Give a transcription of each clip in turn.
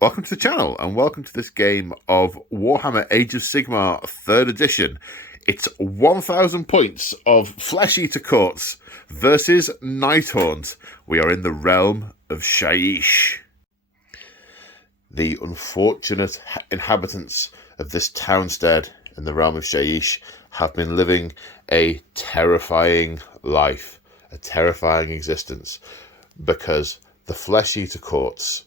Welcome to the channel and welcome to this game of Warhammer Age of Sigmar 3rd edition. It's 1,000 points of Flesh Eater Courts versus Nighthaunt. We are in the realm of Shyish. The unfortunate inhabitants of this townstead in the realm of Shyish have been living a terrifying life, a terrifying existence, because the Flesh Eater Courts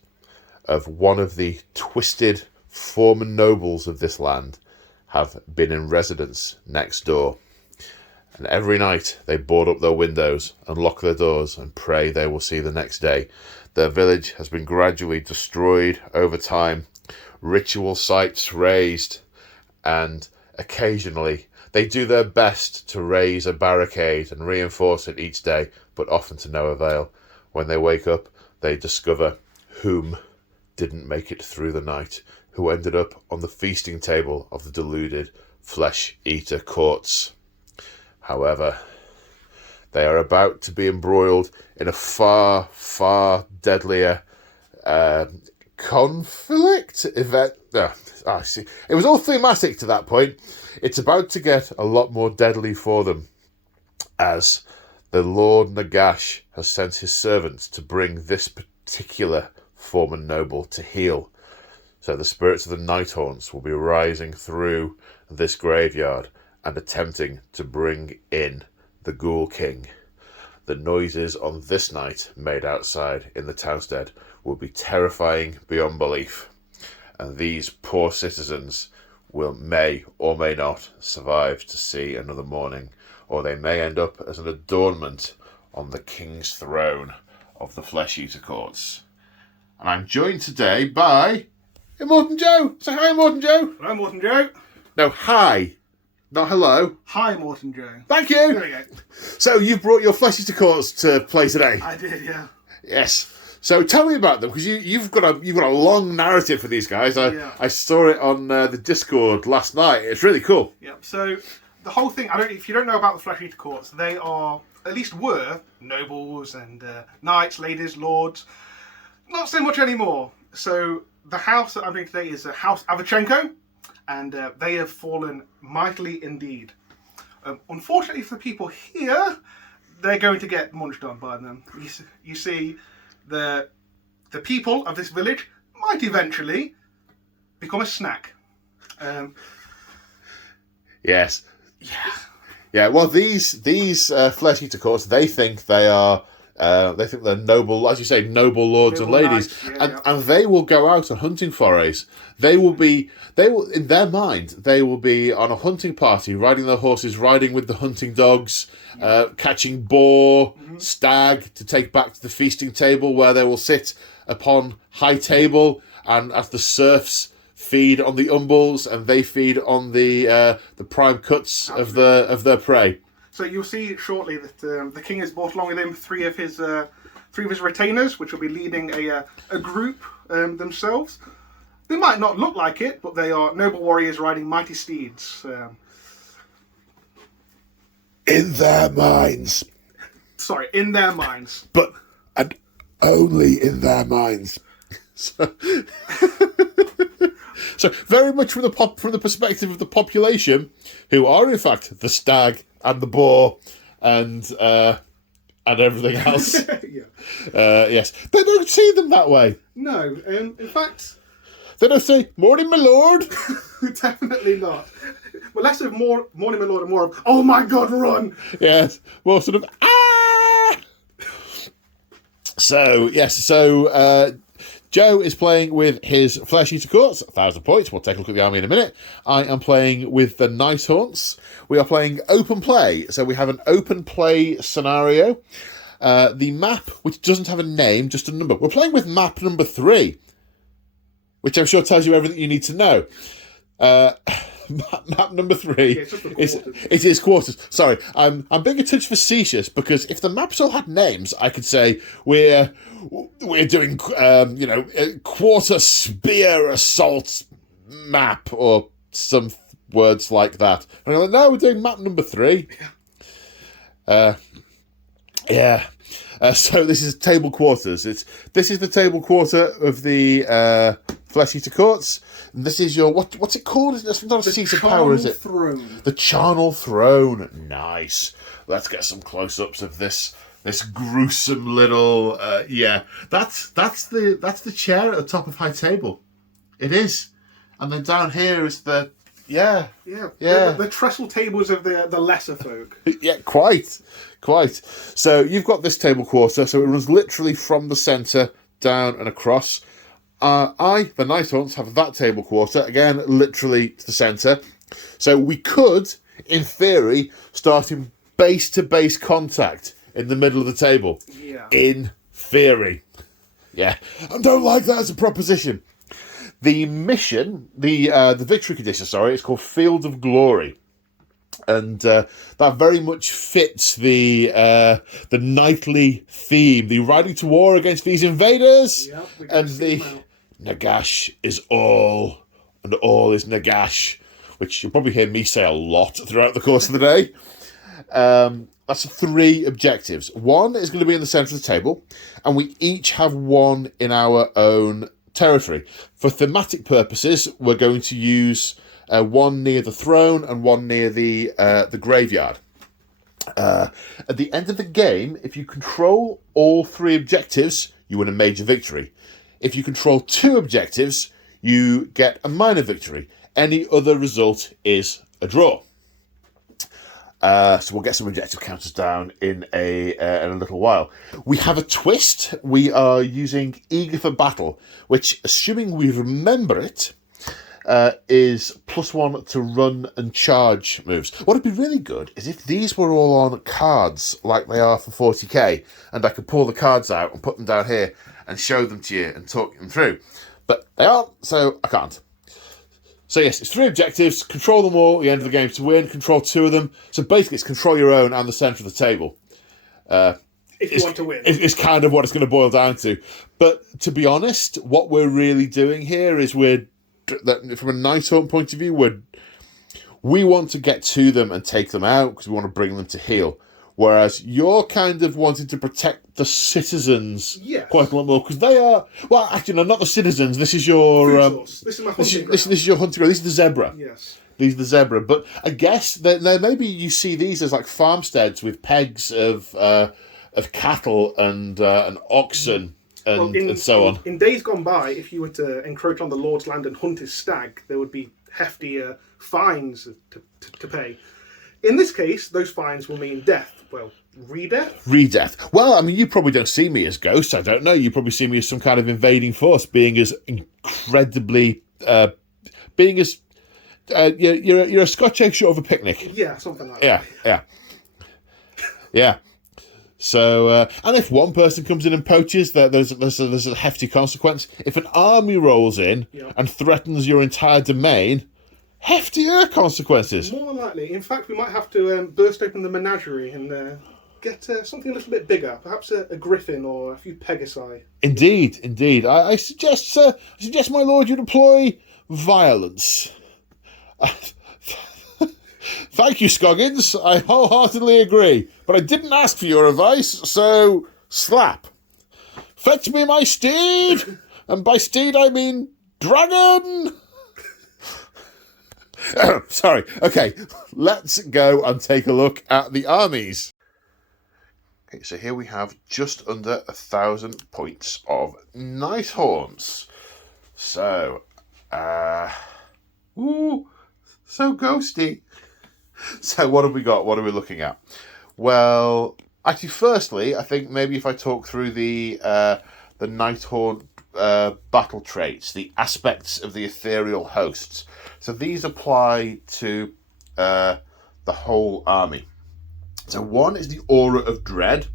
of one of the twisted former nobles of this land have been in residence next door. And every night they board up their windows and lock their doors and pray they will see the next day. Their village has been gradually destroyed over time, ritual sites raised, and occasionally they do their best to raise a barricade and reinforce it each day, but often to no avail. When they wake up, they discover whom didn't make it through the night, who ended up on the feasting table of the deluded Flesh Eater Courts. However, they are about to be embroiled in a far, far deadlier conflict event. See. It was all thematic to that point. It's about to get a lot more deadly for them, as the Lord Nagash has sent his servants to bring this particular former noble to heal. So the spirits of the Nighthaunts will be rising through this graveyard and attempting to bring in the Ghoul King. The noises on this night made outside in the townstead will be terrifying beyond belief, and these poor citizens may or may not survive to see another morning, or they may end up as an adornment on the king's throne of the Flesh Eater Courts. And I'm joined today by Immortan Joe. Say hi, Immortan Joe. Hello, Morton Joe. No, hi. Not hello. Hi, Morton Joe. Thank you. There we go. So you brought your Flesh Eater Courts to play today. I did, yeah. Yes. So tell me about them, because you've got a long narrative for these guys. I saw it on the Discord last night. It's really cool. Yeah. So the whole thing. If you don't know about the Flesh Eater Courts, they are, at least were, nobles and knights, ladies, lords. Not so much anymore. So the house that I'm doing today is House Avachenko, and they have fallen mightily indeed. Unfortunately for the people here, they're going to get munched on by them. You see, the people of this village might eventually become a snack. Yes. Yeah. Yeah. Well, these Flesh Eater Courts, they think they are. They think they're noble, as you say, noble lords and ladies, and they will go out on hunting forays. They will, in their mind, they will be on a hunting party, riding their horses, riding with the hunting dogs, catching boar, stag to take back to the feasting table, where they will sit upon high table, and as the serfs feed on the umbles, and they feed on the prime cuts of their prey. So you'll see shortly that the king has brought along with him three of his retainers, which will be leading a group themselves. They might not look like it, but they are noble warriors riding mighty steeds. In their minds. Sorry, in their minds. But and only in their minds. So very much from the perspective of the population, who are in fact the stag and the boar and everything else. Yes, they don't see them that way. No, in fact, they don't say "Morning, my lord." Definitely not. Well, less of morning, my lord, and more of "Oh my God, run!" Yes, more sort of ah. So yes, Joe is playing with his Flesh Eater Courts, 1,000 points. We'll take a look at the army in a minute. I am playing with the Nighthaunts. We are playing open play. So we have an open play scenario. The map, which doesn't have a name, just a number. We're playing with map number 3, which I'm sure tells you everything you need to know. Map number 3 is quarters. Sorry, I'm being a touch facetious, because if the maps all had names, I could say we're doing quarter spear assault map or some words like that. And I'm like, no, we're doing map number 3. Yeah. So this is table quarters. This is the table quarter of the Flesh Eater Courts. And this is your, what's it called? It's not a seat of power, is it? Throne. The Charnel Throne. Nice. Let's get some close-ups of this gruesome little, That's the chair at the top of High Table. It is. And then down here is the, The trestle tables of the lesser folk. Yeah, quite. So you've got this table quarter, so it runs literally from the centre down and across. The Nighthaunts, have that table quarter, again, literally to the centre. So we could, in theory, start in base-to-base contact in the middle of the table. Yeah. In theory. Yeah. I don't like that as a proposition. The mission, the victory condition, it's called Field of Glory. And that very much fits the knightly theme, the riding to war against these invaders. Yep, and the Nagash is all, and all is Nagash, which you'll probably hear me say a lot throughout the course of the day. That's 3 objectives. One is going to be in the centre of the table, and we each have one in our own territory. For thematic purposes, we're going to use one near the throne and one near the graveyard. At the end of the game, if you control all 3 objectives, you win a major victory. If you control 2 objectives, you get a minor victory. Any other result is a draw. So we'll get some objective counters down in a little while. We have a twist. We are using Eager for Battle, which, assuming we remember it, is +1 to run and charge moves. What would be really good is if these were all on cards like they are for 40k, and I could pull the cards out and put them down here and show them to you and talk them through. But they aren't, so I can't. So yes, it's 3 objectives, control them all at the end of the game to win, control 2 of them. So basically it's control your own and the centre of the table. If you want to win. It's kind of what it's going to boil down to. But to be honest, what we're really doing here is from a Nighthaunt point of view, we want to get to them and take them out because we want to bring them to heel. Whereas you're kind of wanting to protect the citizens quite a lot more because they are, well, actually, no, not the citizens. This is your this is my hunting ground. This is your hunting ground. This is the zebra. Yes. These are the zebra. But I guess that maybe you see these as like farmsteads with pegs of cattle and oxen and so on. In days gone by, if you were to encroach on the Lord's land and hunt his stag, there would be hefty fines to pay. In this case, those fines will mean death. Well, re-death? Re-death. Well, I mean, you probably don't see me as Ghost, I don't know. You probably see me as some kind of invading force, being as incredibly... you're a Scotch egg short of a picnic. Yeah, something like that. Yeah. So, and if one person comes in and poaches, there's a hefty consequence. If an army rolls in and threatens your entire domain... heftier consequences. More than likely. In fact, we might have to burst open the menagerie and get something a little bit bigger. Perhaps a griffin or a few pegasi. Indeed. I suggest, my lord, you deploy violence. Thank you, Scoggins. I wholeheartedly agree. But I didn't ask for your advice, so slap. Fetch me my steed. And by steed, I mean dragon. Sorry. Okay, let's go and take a look at the armies. Okay, so here we have just under 1,000 points of Nighthaunts. So, so ghosty. So what have we got? What are we looking at? Well, actually, firstly, I think maybe if I talk through the Nighthaunt battle traits, the aspects of the ethereal hosts. So these apply to the whole army. So 1 is the Aura of Dread.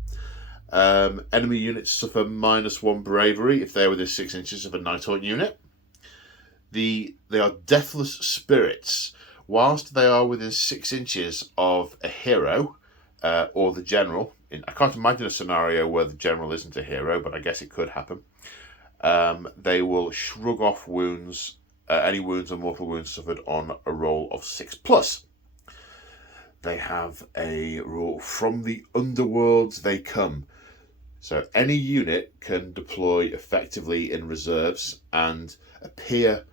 Enemy units suffer -1 bravery if they're within 6 inches of a Nighthaunt unit. They are Deathless Spirits. Whilst they are within 6 inches of a hero or the general, I can't imagine a scenario where the general isn't a hero, but I guess it could happen. They will shrug off wounds, any wounds or mortal wounds suffered on a roll of 6+. They have a rule, from the underworlds they come. So any unit can deploy effectively in reserves and appear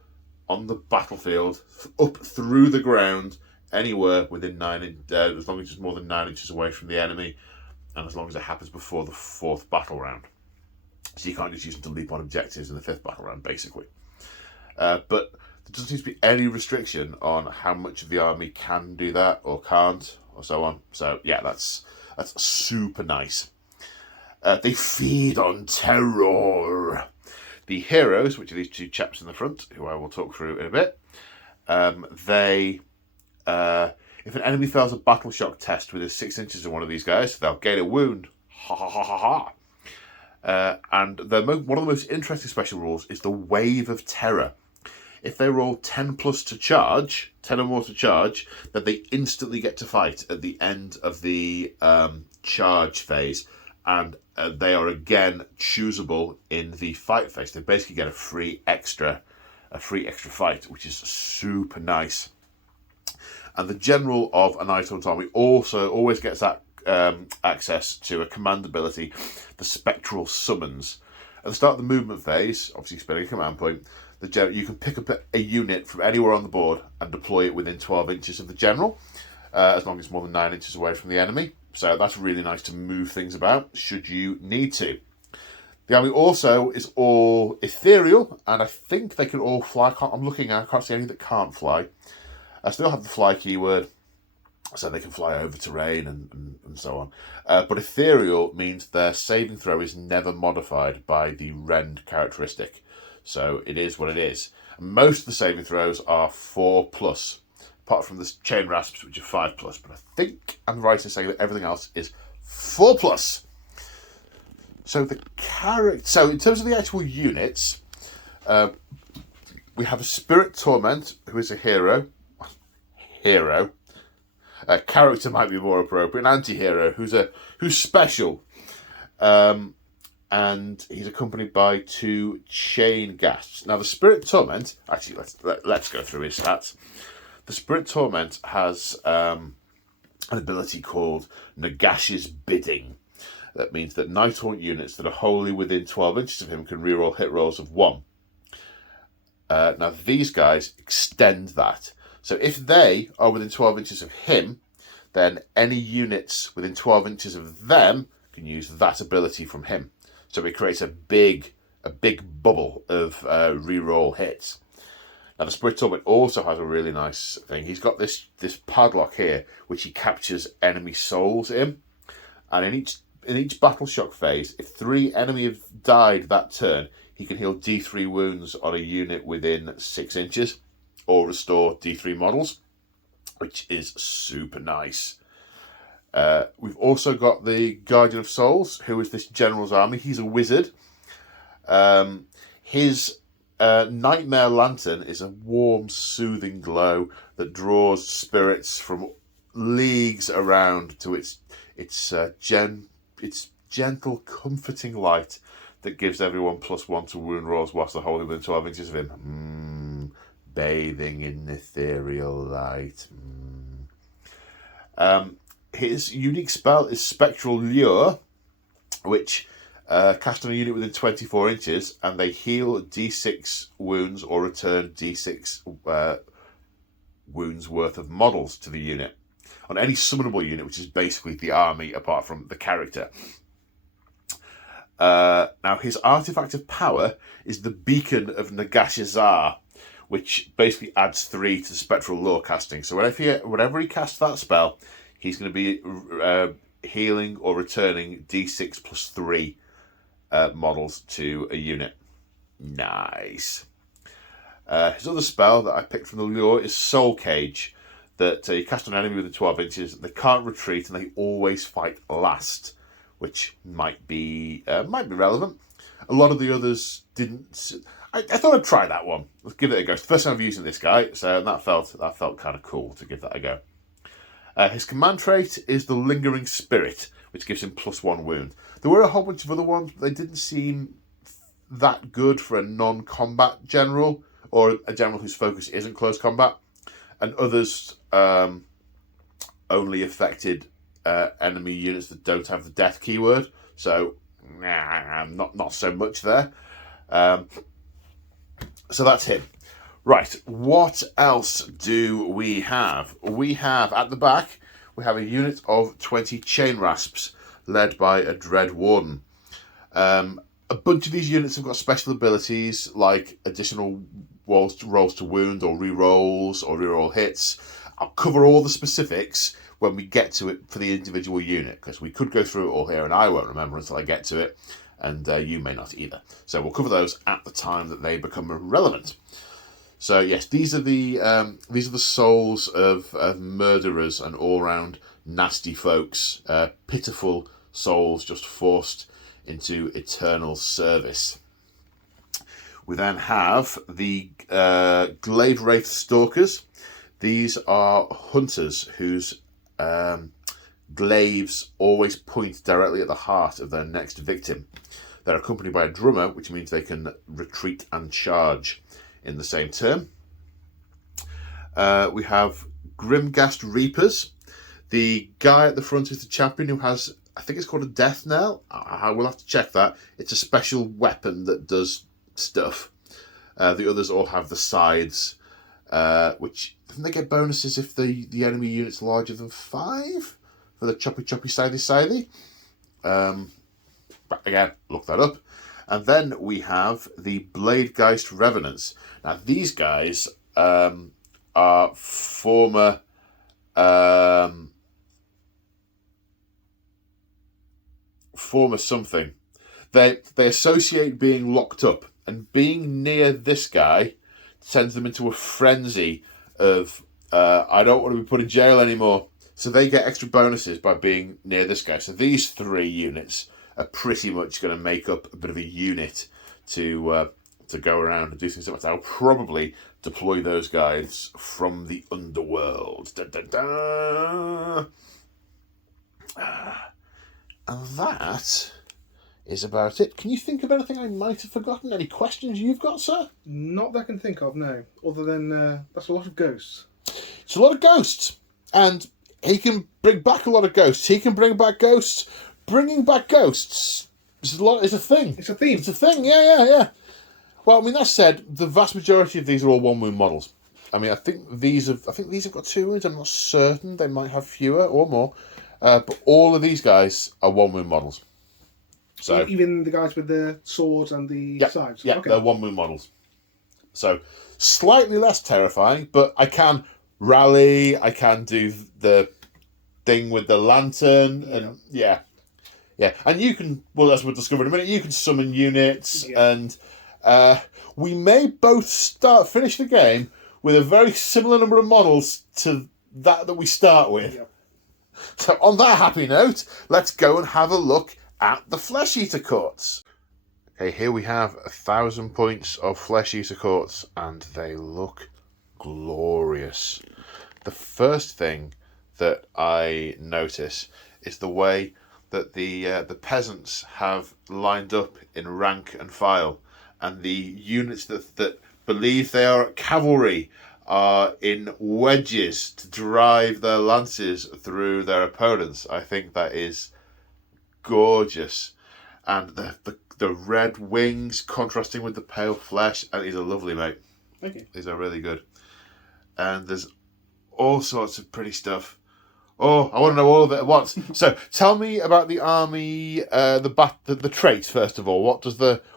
on the battlefield up through the ground anywhere within as long as it's more than 9 inches away from the enemy, and as long as it happens before the 4th battle round. So you can't just use them to leap on objectives in the 5th battle round, basically. But there doesn't seem to be any restriction on how much of the army can do that or can't, or so on. So yeah, that's super nice. They feed on terror. The heroes, which are these two chaps in the front, who I will talk through in a bit, if an enemy fails a battle shock test within 6 inches of one of these guys, they'll gain a wound. Ha ha ha ha ha. And one of the most interesting special rules is the Wave of Terror. If they roll 10 plus to charge, 10 or more to charge, then they instantly get to fight at the end of the charge phase. And they are again choosable in the fight phase. They basically get a free extra fight, which is super nice. And the general of a Nighthaunt army also always gets that access to a command ability, the Spectral Summons. At the start of the movement phase, obviously spending a command point, you can pick up a unit from anywhere on the board and deploy it within 12 inches of the general, as long as it's more than 9 inches away from the enemy. So that's really nice to move things about, should you need to. The army also is all ethereal, and I think they can all fly. I'm looking at, I can't see any that can't fly. I still have the fly keyword, so they can fly over terrain and so on. But ethereal means their saving throw is never modified by the rend characteristic. So it is what it is. Most of the saving throws are 4+. Apart from the chain rasps, which are 5+, but I think I'm right in saying that everything else is 4+. So in terms of the actual units, we have a Spirit Torment, who is a hero. Character might be more appropriate. An anti-hero who's special, and he's accompanied by 2 chain gasps. Now the Spirit Torment, actually let's go through his stats. The Spirit Torment has an ability called Nagash's Bidding. That means that Nighthaunt units that are wholly within 12 inches of him can reroll hit rolls of 1. Now, these guys extend that. So if they are within 12 inches of him, then any units within 12 inches of them can use that ability from him. So it creates a big bubble of reroll hits. Now the Spirit Torment also has a really nice thing. He's got this padlock here, which he captures enemy souls in. And in each battle shock phase, if 3 enemy have died that turn, he can heal D3 wounds on a unit within 6 inches, or restore D3 models, which is super nice. We've also got the Guardian of Souls, who is this general's army. He's a wizard. His Nightmare Lantern is a warm, soothing glow that draws spirits from leagues around to its gentle, comforting light that gives everyone +1 to wound rolls whilst they're holding within 12 inches of him. Bathing in ethereal light. His unique spell is Spectral Lure, which cast on a unit within 24 inches, and they heal D6 wounds or return D6 wounds worth of models to the unit. On any summonable unit, which is basically the army apart from the character. Now, his artifact of power is the Beacon of Nagashazar, which basically adds 3 to Spectral Lore casting. So whenever he casts that spell, he's going to be healing or returning D6 +3 models to a unit. Nice. His other spell that I picked from the lure is Soul Cage, that you cast on an enemy within 12 inches. They can't retreat and they always fight last, which might be relevant. A lot of the others didn't. I thought I'd try that one. Let's give it a go. It's the first time I'm using this guy, so that felt kind of cool to give that a go. His command trait is the Lingering Spirit, which gives him +1 wound. There were a whole bunch of other ones, but they didn't seem that good for a non-combat general, or a general whose focus isn't close combat. And others only affected enemy units that don't have the death keyword. So not so much there. So that's him. Right, what else do we have? We have, at the back, we have a unit of 20 chain rasps, led by a Dread Warden. A bunch of these units have got special abilities, like additional rolls to wound, or re-rolls, or re-roll hits. I'll cover all the specifics when we get to it for the individual unit, because we could go through it all here, and I won't remember until I get to it, and you may not either. So we'll cover those at the time that they become relevant. So yes, these are the souls of murderers and all-round nasty folks, pitiful souls just forced into eternal service. We then have the Glade Wraith Stalkers. These are hunters whose glaives always point directly at the heart of their next victim. They're accompanied by a drummer, which means they can retreat and charge in the same turn. We have Grimghast Reapers. The guy at the front is the champion who has, I think it's called a death knell. I will have to check that. It's a special weapon that does stuff. The others all have the scythes, which I think they get bonuses if the enemy unit's larger than 5 for the choppy scythy. But again, look that up. And then we have the Bladegeist Revenants. Now these guys are former something. They associate being locked up, and being near this guy sends them into a frenzy of I don't want to be put in jail anymore. So they get extra bonuses by being near this guy. So these 3 units are pretty much going to make up a bit of a unit to go around and do things like that. I'll probably deploy those guys from the underworld. Da, da, da. And that is about it. Can you think of anything I might have forgotten? Any questions you've got, sir? Not that I can think of, no. Other than that's a lot of ghosts. It's a lot of ghosts. And he can bring back a lot of ghosts. He can bring back ghosts. Bringing back ghosts is a thing. It's a theme. It's a thing, yeah. Well, I mean, that said, the vast majority of these are all 1 wound models. I mean, I think these have got 2 wounds. I'm not certain. They might have fewer or more. But all of these guys are 1 wound models. So even the guys with the swords and the scythes? Yeah, okay. They're 1 wound models. So slightly less terrifying, but I can rally, I can do the thing with the lantern, and yeah. And you can, well, as we'll discover in a minute, you can summon units, and we may both finish the game with a very similar number of models to that we start with. Yep. So on that happy note, let's go and have a look at the Flesh Eater Courts. Okay, here we have 1,000 points of Flesh Eater Courts, and they look glorious. The first thing that I notice is the way that the peasants have lined up in rank and file, and the units that believe they are cavalry are in wedges to drive their lances through their opponents. I think that is gorgeous, and the red wings contrasting with the pale flesh, and these are lovely, mate. Thank you. These are really good, and there's all sorts of pretty stuff. Oh, I want to know all of it at once. So tell me about the army, the traits first of all.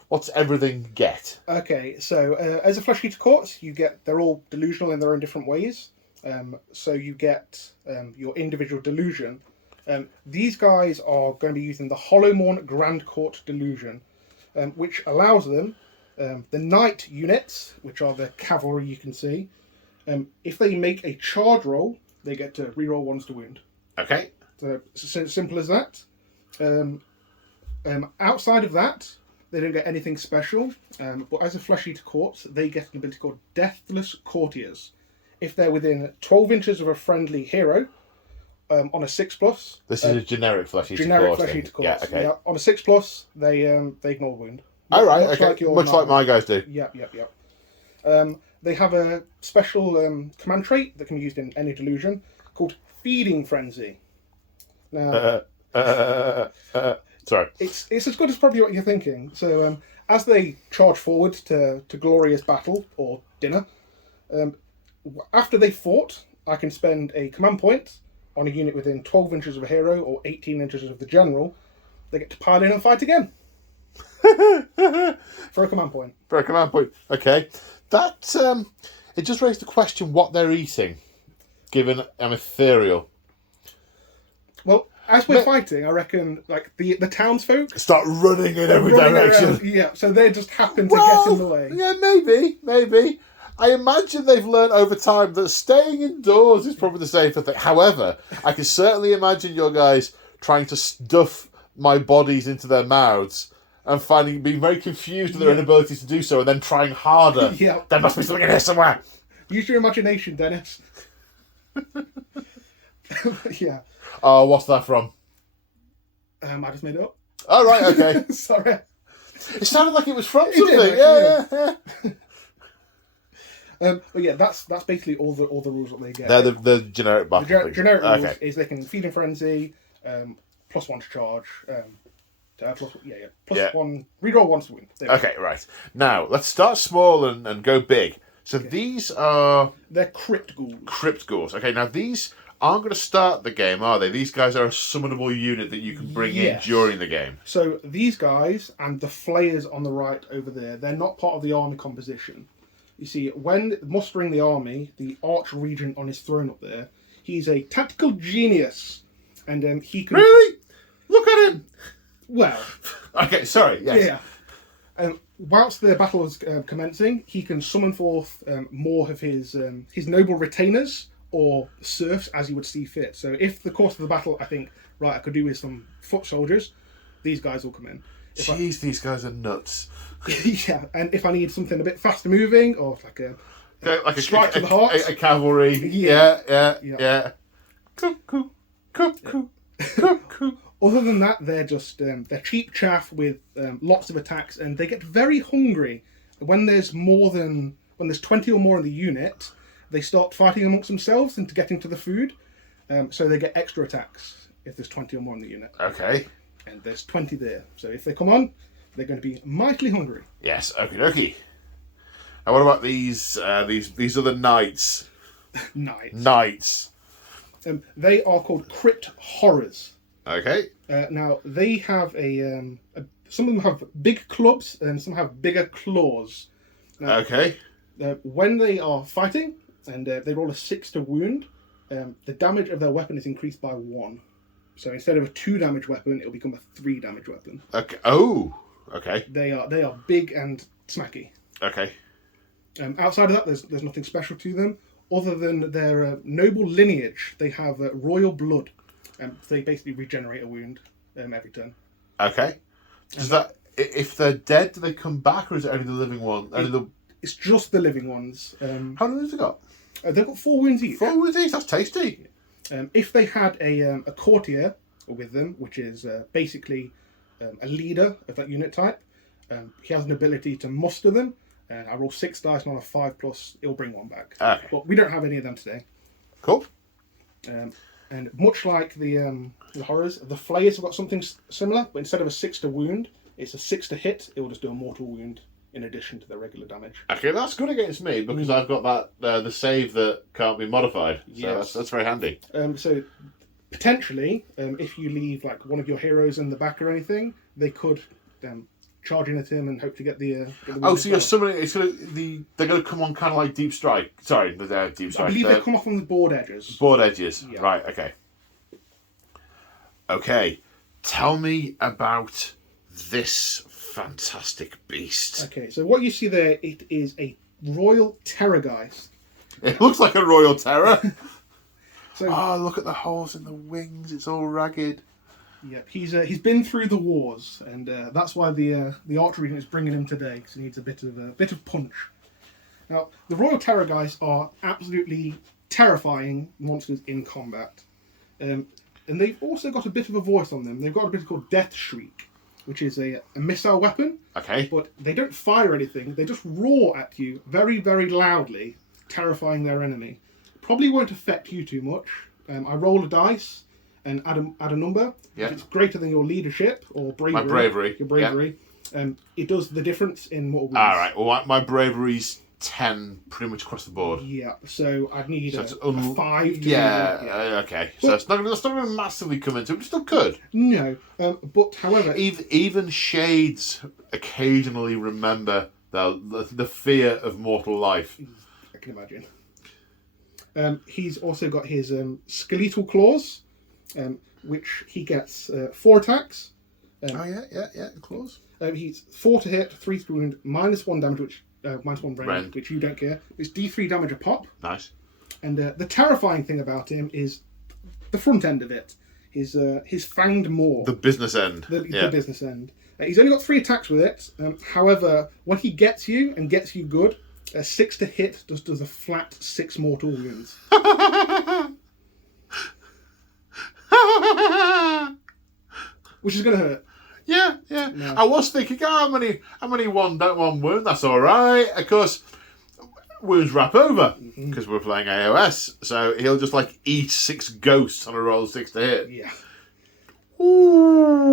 What's everything get? Okay, so as a Flesh Eater Courts, they're all delusional in their own different ways. So you get your individual delusion. These guys are going to be using the Hollowmorn Grand Court Delusion, which allows them, the knight units, which are the cavalry you can see, if they make a charge roll, they get to reroll 1s to wound. Okay. So it's as simple as that. Outside of that, they don't get anything special. But as a Flesh Eater Court, they get an ability called Deathless Courtiers. If they're within 12 inches of a friendly hero, on a 6+. This is a generic Flesh Eater Court. Generic Flesh Eater Court. Yeah, okay. Yeah, on a 6+, they ignore wound. Oh, right, okay. Much like my guys do. Yep. They have a special command trait that can be used in any delusion called Feeding Frenzy. Now, Sorry. It's as good as probably what you're thinking. So as they charge forward to glorious battle or dinner, after they fought, I can spend a command point on a unit within 12 inches of a hero or 18 inches of the general. They get to pile in and fight again. For a command point. For a command point. Okay. That, it just raised the question what they're eating, given I'm ethereal. Well, as we're fighting, I reckon like the townsfolk Start running in every direction. Around, yeah, so they just happen to get in the way. Yeah, maybe. I imagine they've learned over time that staying indoors is probably the safer thing. However, I can certainly imagine your guys trying to stuff my bodies into their mouths and being very confused with their inability to do so and then trying harder. Yeah. There must be something in here somewhere. Use your imagination, Dennis. Yeah. Oh, what's that from? I just made it up. Oh, right, okay. Sorry. It sounded like it was from It something. did, Yeah. But yeah, that's basically all the rules that they get. They're the generic battle things. Generic rules is they can feed in frenzy, +1 to charge, plus one, reroll once to win. Okay, right. Now, let's start small and go big. So these are... They're crypt ghouls. Crypt ghouls. Okay, now these aren't going to start the game, are they? These guys are a summonable unit that you can bring in during the game. So these guys and the flayers on the right over there, they're not part of the army composition. You see, when mustering the army, the arch-regent on his throne up there, he's a tactical genius. And he can... Really? Look at him! Well... Okay, sorry, yes. Yeah. Whilst the battle is commencing, he can summon forth more of his noble retainers or serfs as he would see fit. So if the course of the battle, I think, right, I could do with some foot soldiers, these guys will come in. These guys are nuts. Yeah, and if I need something a bit faster moving or like a strike to the heart, a cavalry. Yeah. Cuckoo. Other than that, they're just they're cheap chaff with lots of attacks, and they get very hungry when there's 20 or more in the unit. They start fighting amongst themselves and to getting to the food, so they get extra attacks if there's 20 or more in the unit. Okay. And there's 20 there, so if they come on, they're going to be mightily hungry. Yes, okie dokie. And what about these other knights? Knights. They are called crypt horrors. Okay. Now they have some of them have big clubs and some have bigger claws. Now, okay. When they are fighting and they roll a 6 to wound, the damage of their weapon is increased by 1. So instead of a 2 damage weapon, it'll become a 3 damage weapon. Okay. Oh. Okay. They are big and smacky. Okay. Outside of that, there's nothing special to them other than their noble lineage. They have royal blood. They basically regenerate a wound every turn. Okay. Does that, if they're dead, do they come back, or is it only the living one? It's just the living ones. How many have they got? They've got 4 wounds each. 4 wounds each. That's tasty. If they had a courtier with them, which is basically a leader of that unit type, he has an ability to muster them. And I roll 6 dice, and on a 5+, it'll bring 1 back. Okay. But we don't have any of them today. Cool. And much like the horrors, the flayers have got something similar, but instead of a 6 to wound, it's a 6 to hit. It will just do a mortal wound in addition to the regular damage. Okay, that's good against me because I've got that the save that can't be modified. So yes. that's very handy. So potentially, if you leave like one of your heroes in the back or anything, they could charge in at him and hope to get the. So you're summoning. They're going to come on kind of like deep strike. Sorry, the deep strike. I believe they come off on the board edges. Board edges. Yeah. Right. Okay. Okay. Tell me about this fantastic beast. Okay, so what you see there, it is a royal terrorgeist. It looks like a royal terror. So, look at the holes in the wings. It's all ragged. Yep, he's been through the wars, and that's why the archery is bringing him today, because he needs a bit of punch. Now, the royal terrorgeist are absolutely terrifying monsters in combat, and they've also got a bit of a voice on them. They've got a bit called Death Shriek, which is a missile weapon. Okay. But they don't fire anything. They just roar at you very, very loudly, terrifying their enemy. Probably won't affect you too much. I roll a dice, and add a number. Yeah. If it's greater than your leadership or bravery, My bravery. your bravery, it does the difference in mortal wounds. All right. Well, my bravery's 10 pretty much across the board. Yeah, so I'd need So a it's 5 to... okay. So it's not going to massively come into it, but it still could. No, but however... Even shades occasionally remember the fear of mortal life. I can imagine. He's also got his skeletal claws, which he gets 4 attacks. Claws. He's 4 to hit, 3 to wound, -1 damage, which -1 rend, which you don't care. It's D3 damage a pop. Nice. And the terrifying thing about him is the front end of it. His fanged maw. The business end. The business end. He's only got 3 attacks with it. However, when he gets you and gets you good, 6 to hit does a flat 6 mortal wounds. Which is going to hurt. Yeah. No. I was thinking, how many one wound? That's all right. Of course, wounds wrap over because we're playing AOS, so he'll just like eat 6 ghosts on a roll 6 to hit. Yeah. Ooh.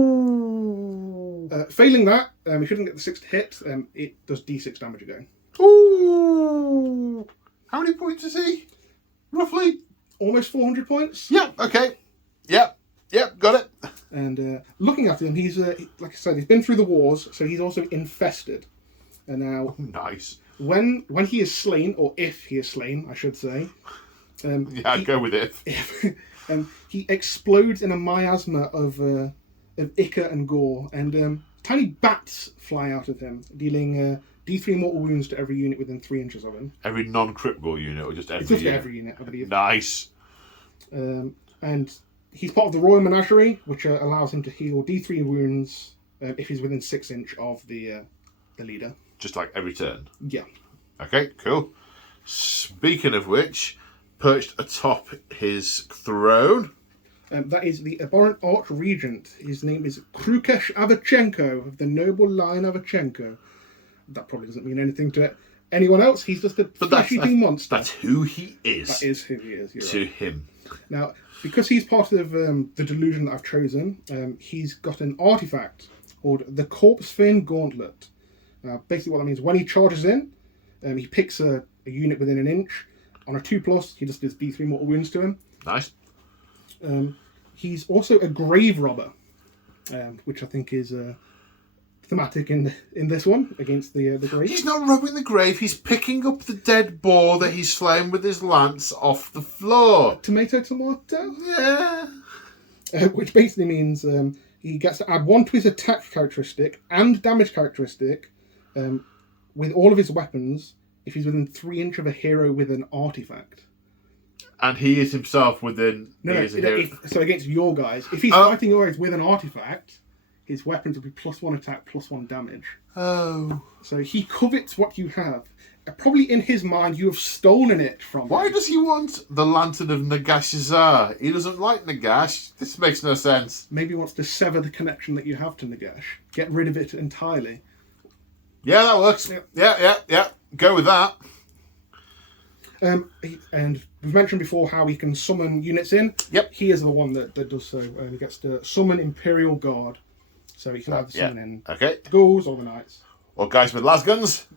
Failing that, if you didn't get the 6 to hit, it does D6 damage again. Ooh. How many points is he? Roughly? Almost 400 points. Yeah. Okay. Yep. Got it. And looking at him, he's like I said, he's been through the wars, so he's also infested. And now, nice. When he is slain, or if he is slain, I should say. I'd go with it. He explodes in a miasma of ichor and gore, and tiny bats fly out of him, dealing D3 mortal wounds to every unit within 3 inches of him. Every non-crit goal unit, or just every It's just unit? every unit, I believe. Nice. And he's part of the Royal Menagerie, which allows him to heal D3 wounds if he's within 6 inch of the leader. Just like every turn? Yeah. Okay, cool. Speaking of which, perched atop his throne... that is the abhorrent Archregent. His name is Krukesh Avachenko, of the noble line Avachenko. That probably doesn't mean anything to anyone else. He's just a flesh-eating monster. That's who he is. That is who he is. To right. him. Now, because he's part of the delusion that I've chosen, he's got an artifact called the Corpse Fin Gauntlet. Now, basically what that means, when he charges in, he picks a unit within an inch. On a 2+, he just does D3 mortal wounds to him. Nice. He's also a grave robber, which I think is thematic in this one against the grave. He's not robbing the grave. He's picking up the dead boar that he's slain with his lance off the floor. Tomato. Yeah. Which basically means he gets to add 1 to his attack characteristic and damage characteristic with all of his weapons if he's within 3 inch of a hero with an artifact. And he is himself within... So against your guys, if he's fighting your guys with an artifact, his weapons will be +1 attack, +1 damage. Oh. So he covets what you have. Probably in his mind, you have stolen it from Why him. does he want the lantern of Nagash's? He doesn't like Nagash. This makes no sense. Maybe he wants to sever the connection that you have to Nagash. Get rid of it entirely. Yeah, that works. Yeah. Go with that. And we've mentioned before how he can summon units in. Yep. He is the one that does so. He gets to summon Imperial Guard. So he can either summon in the ghouls or the knights. Or guys with las guns.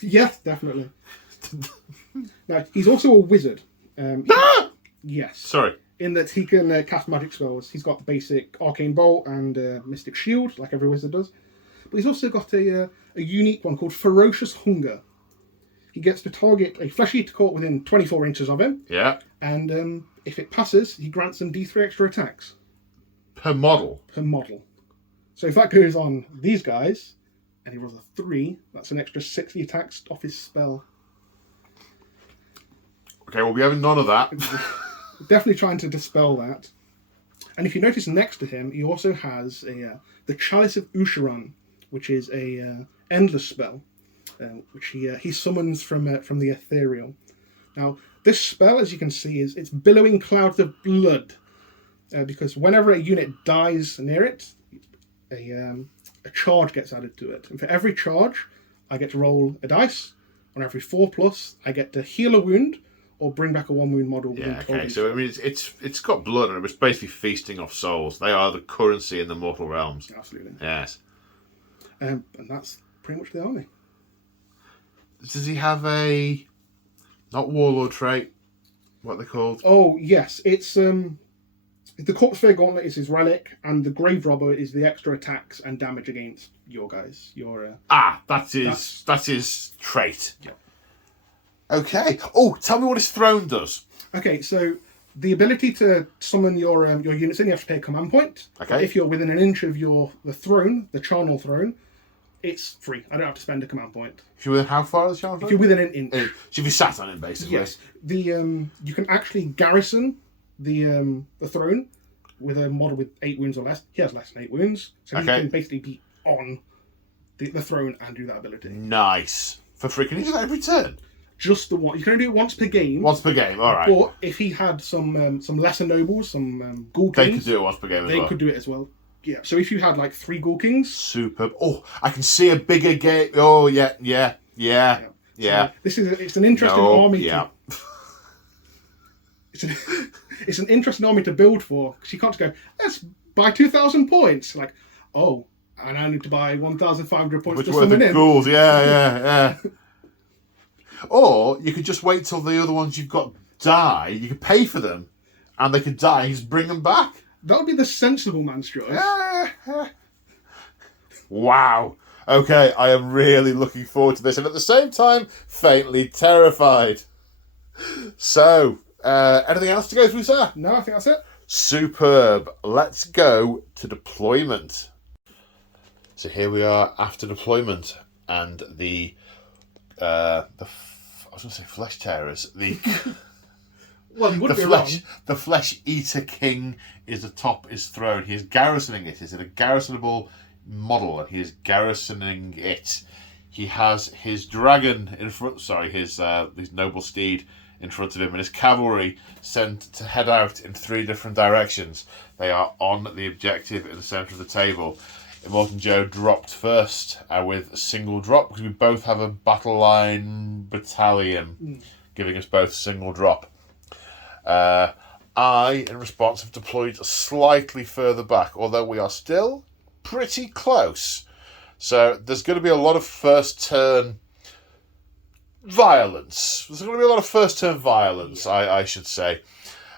Yeah, definitely. Now, he's also a wizard. Yes. Sorry. In that he can cast magic spells. He's got the basic Arcane Bolt and Mystic Shield, like every wizard does. But he's also got a unique one called Ferocious Hunger. He gets to target a flesh-eater court within 24 inches of him. Yeah. And if it passes, he grants them D3 extra attacks. Per model? Per model. So if that goes on these guys, and he rolls a 3, that's an extra 60 attacks off his spell. Okay, we'll be having none of that. Definitely trying to dispel that. And if you notice next to him, he also has the Chalice of Usharan, which is a endless spell, which he summons from the ethereal. Now, this spell, as you can see, it's billowing clouds of blood, because whenever a unit dies near it, a charge gets added to it. And for every charge, I get to roll a dice. On every 4+, I get to heal a wound, or bring back a 1 wound model. Yeah, okay. So I mean, it's got blood, and it's basically feasting off souls. They are the currency in the mortal realms. Absolutely. Yes. And that's pretty much the army. Does he have a not warlord trait? What are they called? Oh yes, it's the Corpse Fair Gauntlet is his relic, and the Grave Robber is the extra attacks and damage against your guys. That's his trait. Yeah. Okay. Oh, tell me what his throne does. Okay, so the ability to summon your units in, you have to pay a command point. Okay. But if you're within an inch of the throne, the charnel throne, it's free. I don't have to spend a command point. If you're within how far of the charnel? If you're within an inch. So if you sat on him, basically. Yes. You can actually garrison the throne with a model with 8 wounds or less. He has less than 8 wounds, so he can basically be on the throne and do that ability. Nice. For free. Can you do that every turn? Just the one. You can only do it once per game. Once per game, all right. But if he had some lesser nobles, some Ghoul Kings, they could do it once per game as well. They could do it as well. Yeah. So if you had like 3 Ghoul Kings, superb. Oh, I can see a bigger game. Oh yeah. So it's an interesting army. Yeah. It's an interesting army to build for, because you can't just go, let's buy 2,000 points. Like, oh, and I need to buy 1,500 points to summon in. Ghouls, yeah. Or you could just wait till the other ones you've got die. You could pay for them, and they could die. You just bring them back. That would be the sensible man's choice. Wow. Okay, I am really looking forward to this, and at the same time, faintly terrified. So, anything else to go through, sir? No, I think that's it. Superb. Let's go to deployment. So here we are after deployment, and the I was going to say flesh tearers. Well, you wouldn't be wrong. The flesh eater king is atop his throne. He is garrisoning it. It's a garrisonable model, and he is garrisoning it. He has his dragon in front. Sorry, his noble steed in front of him, and his cavalry sent to head out in 3 different directions. They are on the objective in the centre of the table. Immortan Joe dropped first with a single drop, because we both have a battle line battalion, giving us both single drop. I, in response, have deployed slightly further back, although we are still pretty close. So there's going to be a lot of first turn violence. There's going to be a lot of first turn violence, I should say.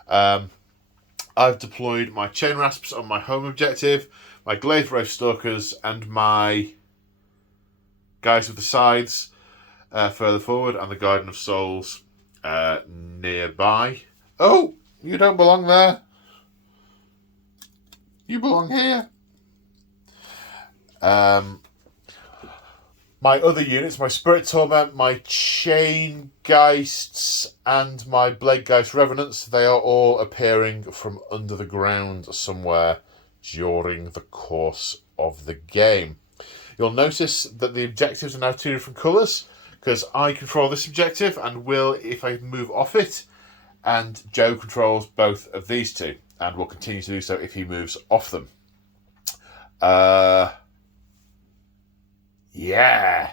I've deployed my Chain Rasps on my home objective, my Glaive Wraith Stalkers, and my guys with the scythes further forward, and the Guardian of Souls nearby. Oh, you don't belong there. You belong here. My other units, my Spirit Torment, my Chain Geists, and my Blade Geist Revenants, they are all appearing from under the ground somewhere during the course of the game. You'll notice that the objectives are now 2 different colours, because I control this objective and will if I move off it, and Joe controls both of these 2, and will continue to do so if he moves off them. Yeah.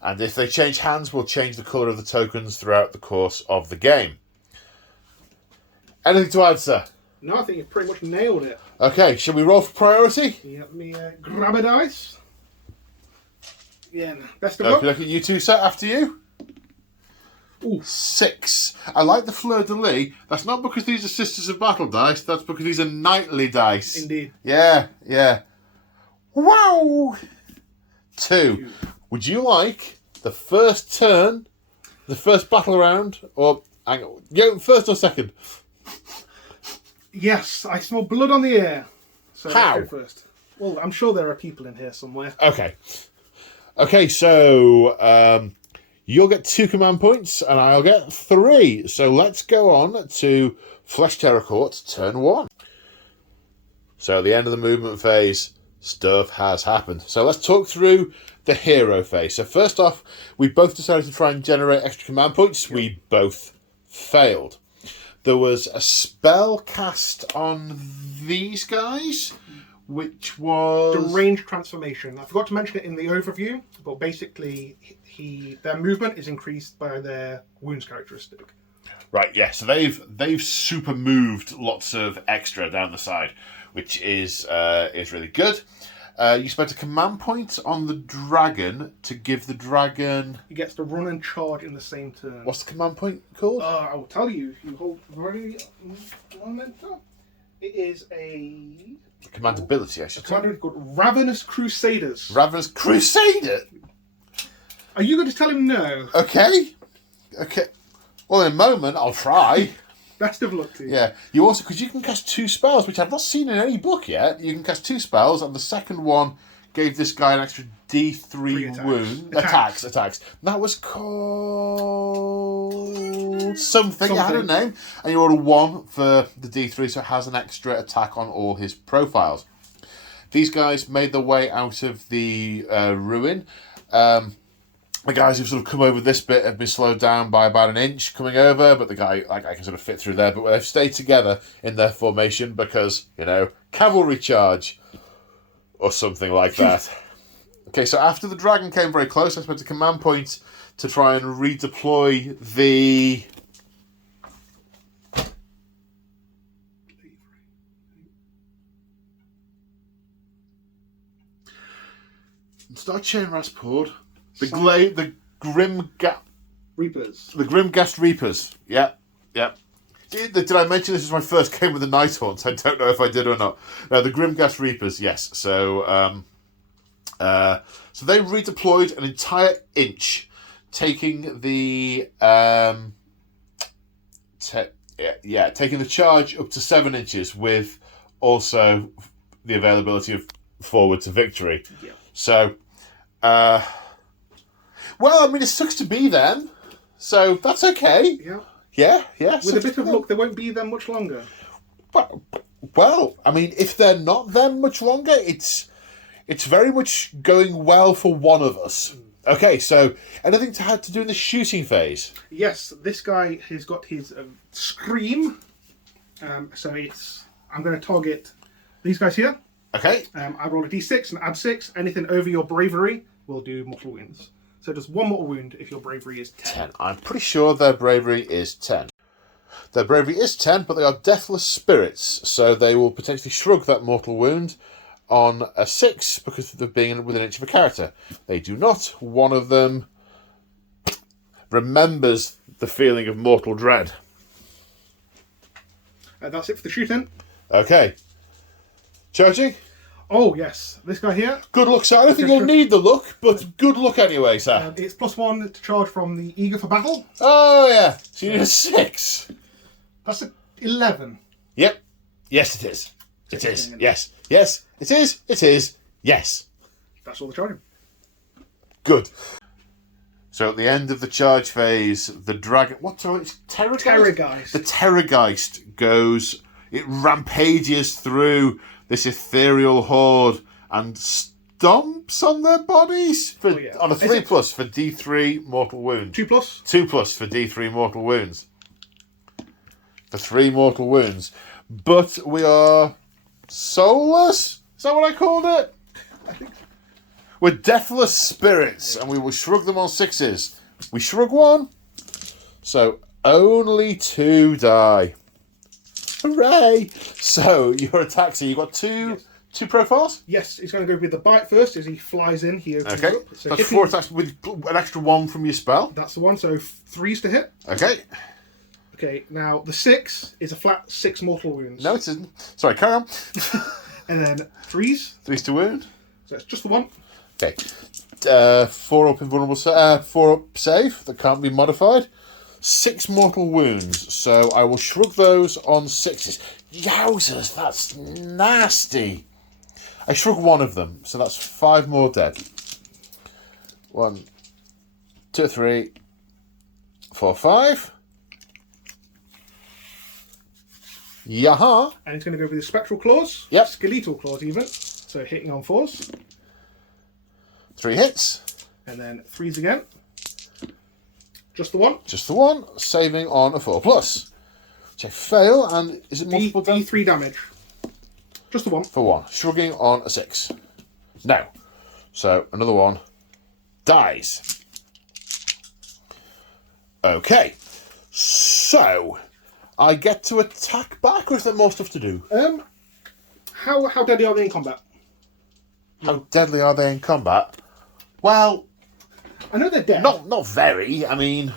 And if they change hands, we'll change the colour of the tokens throughout the course of the game. Anything to add, sir? No, I think you've pretty much nailed it. Okay, shall we roll for priority? Yeah, let me grab a dice. Yeah, best of luck. Look at you 2, sir, after you. Ooh. 6. I like the fleur-de-lis. That's not because these are Sisters of Battle dice, that's because these are knightly dice. Indeed. Yeah. Wow! 2. Would you like the first turn, the first battle round, or hang on, go first or second? Yes, I smell blood on the air. So How? let's go first. Well, I'm sure there are people in here somewhere. Okay, so you'll get 2 command points, and I'll get 3. So let's go on to Flesh Terror Court, turn 1. So at the end of the movement phase, stuff has happened. So let's talk through the hero phase. So first off, we both decided to try and generate extra command points. Yep. We both failed. There was a spell cast on these guys, which was Deranged Transformation. I forgot to mention it in the overview, but basically their movement is increased by their wounds characteristic. Right, yeah. So they've super moved lots of extra down the side, which is really good. You spent a command point on the dragon to give the dragon. He gets to run and charge in the same turn. What's the command point called? I will tell you. If you hold very momentum, it is a Command ability, I should say. command called Ravenous Crusaders. Ravenous Crusader. Are you going to tell him no? Okay. Well, in a moment, I'll try. Best of luck to you. Yeah. You also, because you can cast 2 spells, which I've not seen in any book yet. You can cast 2 spells, and the second one gave this guy an extra D3 attacks. wound. Attacks. That was called something. It had a name. And you roll a 1 for the D3, so it has an extra attack on all his profiles. These guys made their way out of the ruin. The guys who've sort of come over this bit have been slowed down by about an inch coming over, but the guy can sort of fit through there. But they've stayed together in their formation because, cavalry charge or something like that. Okay, so after the dragon came very close, I spent a command point to try and redeploy the... Start chain Raspord. The Reapers. The Grimghast Reapers. Yeah. Did I mention this is my first game with the Nighthaunts? I don't know if I did or not. No, the Grimghast Reapers, yes. So they redeployed an entire inch, taking the taking the charge up to 7 inches, with also the availability of forward to victory. Yeah. So, it sucks to be them, so that's okay. Yeah. Yeah. With a bit of luck, they won't be them much longer. Well, if they're not them much longer, it's very much going well for one of us. Okay, so anything to do in the shooting phase? Yes, this guy has got his scream. I'm going to target these guys here. Okay. I roll a d6 and add 6. Anything over your bravery will do mortal wounds. So just 1 mortal wound if your bravery is 10. I'm pretty sure their bravery is 10. Their bravery is 10, but they are deathless spirits, so they will potentially shrug that mortal wound on a 6 because of them being within an inch of a character. They do not. One of them remembers the feeling of mortal dread. That's it for the shooting. Okay. Charging? Oh, yes. This guy here. Good luck, sir. I don't think you'll need the luck, but good luck anyway, sir. It's +1 to charge from the Eager for Battle. Oh, yeah. So you need a 6. That's a 11. Yep. Yes, it is. It is. Yes. Yes, it is. It is. Yes. That's all the charging. Good. So at the end of the charge phase, the dragon... What's it? It's Terrorgeist? Terrorgeist. The Terrorgeist goes... It rampages through this ethereal horde and stomps on their bodies on a 3+ for D3 mortal wounds. 2+? 2+ for D3 mortal wounds. For 3 mortal wounds. But we are soulless? Is that what I called it? I think so. We're deathless spirits, and we will shrug them on 6s. We shrug 1, so only 2 die. Hooray! So your attack, so you've got two profiles? Yes, he's going to go with the bite first as he flies in. He opens up. So that's 4 attacks with an extra 1 from your spell. That's the one, so 3s to hit. Okay. Okay, now the 6 is a flat 6 mortal wounds. No, it isn't. Sorry, carry on. And then 3s. 3s to wound. So it's just the 1. Okay. 4 up invulnerable 4 up save that can't be modified. 6 mortal wounds, so I will shrug those on 6s. Yowzers, that's nasty. I shrug 1 of them, so that's 5 more dead. 1, 2, 3, 4, 5. Yaha. And he's going to go with his spectral claws. Yep. Skeletal claws even. So hitting on 4s. 3 hits. And then 3s again. Just the 1. Just the 1. Saving on a 4+. Which I fail, and is it multiple damage? D3 damage. Just the 1. For 1. Shrugging on a 6. No. So another 1 dies. Okay. So, I get to attack back, or is there more stuff to do? How deadly are they in combat? How deadly are they in combat? Well, I know they're dead. not very. I mean,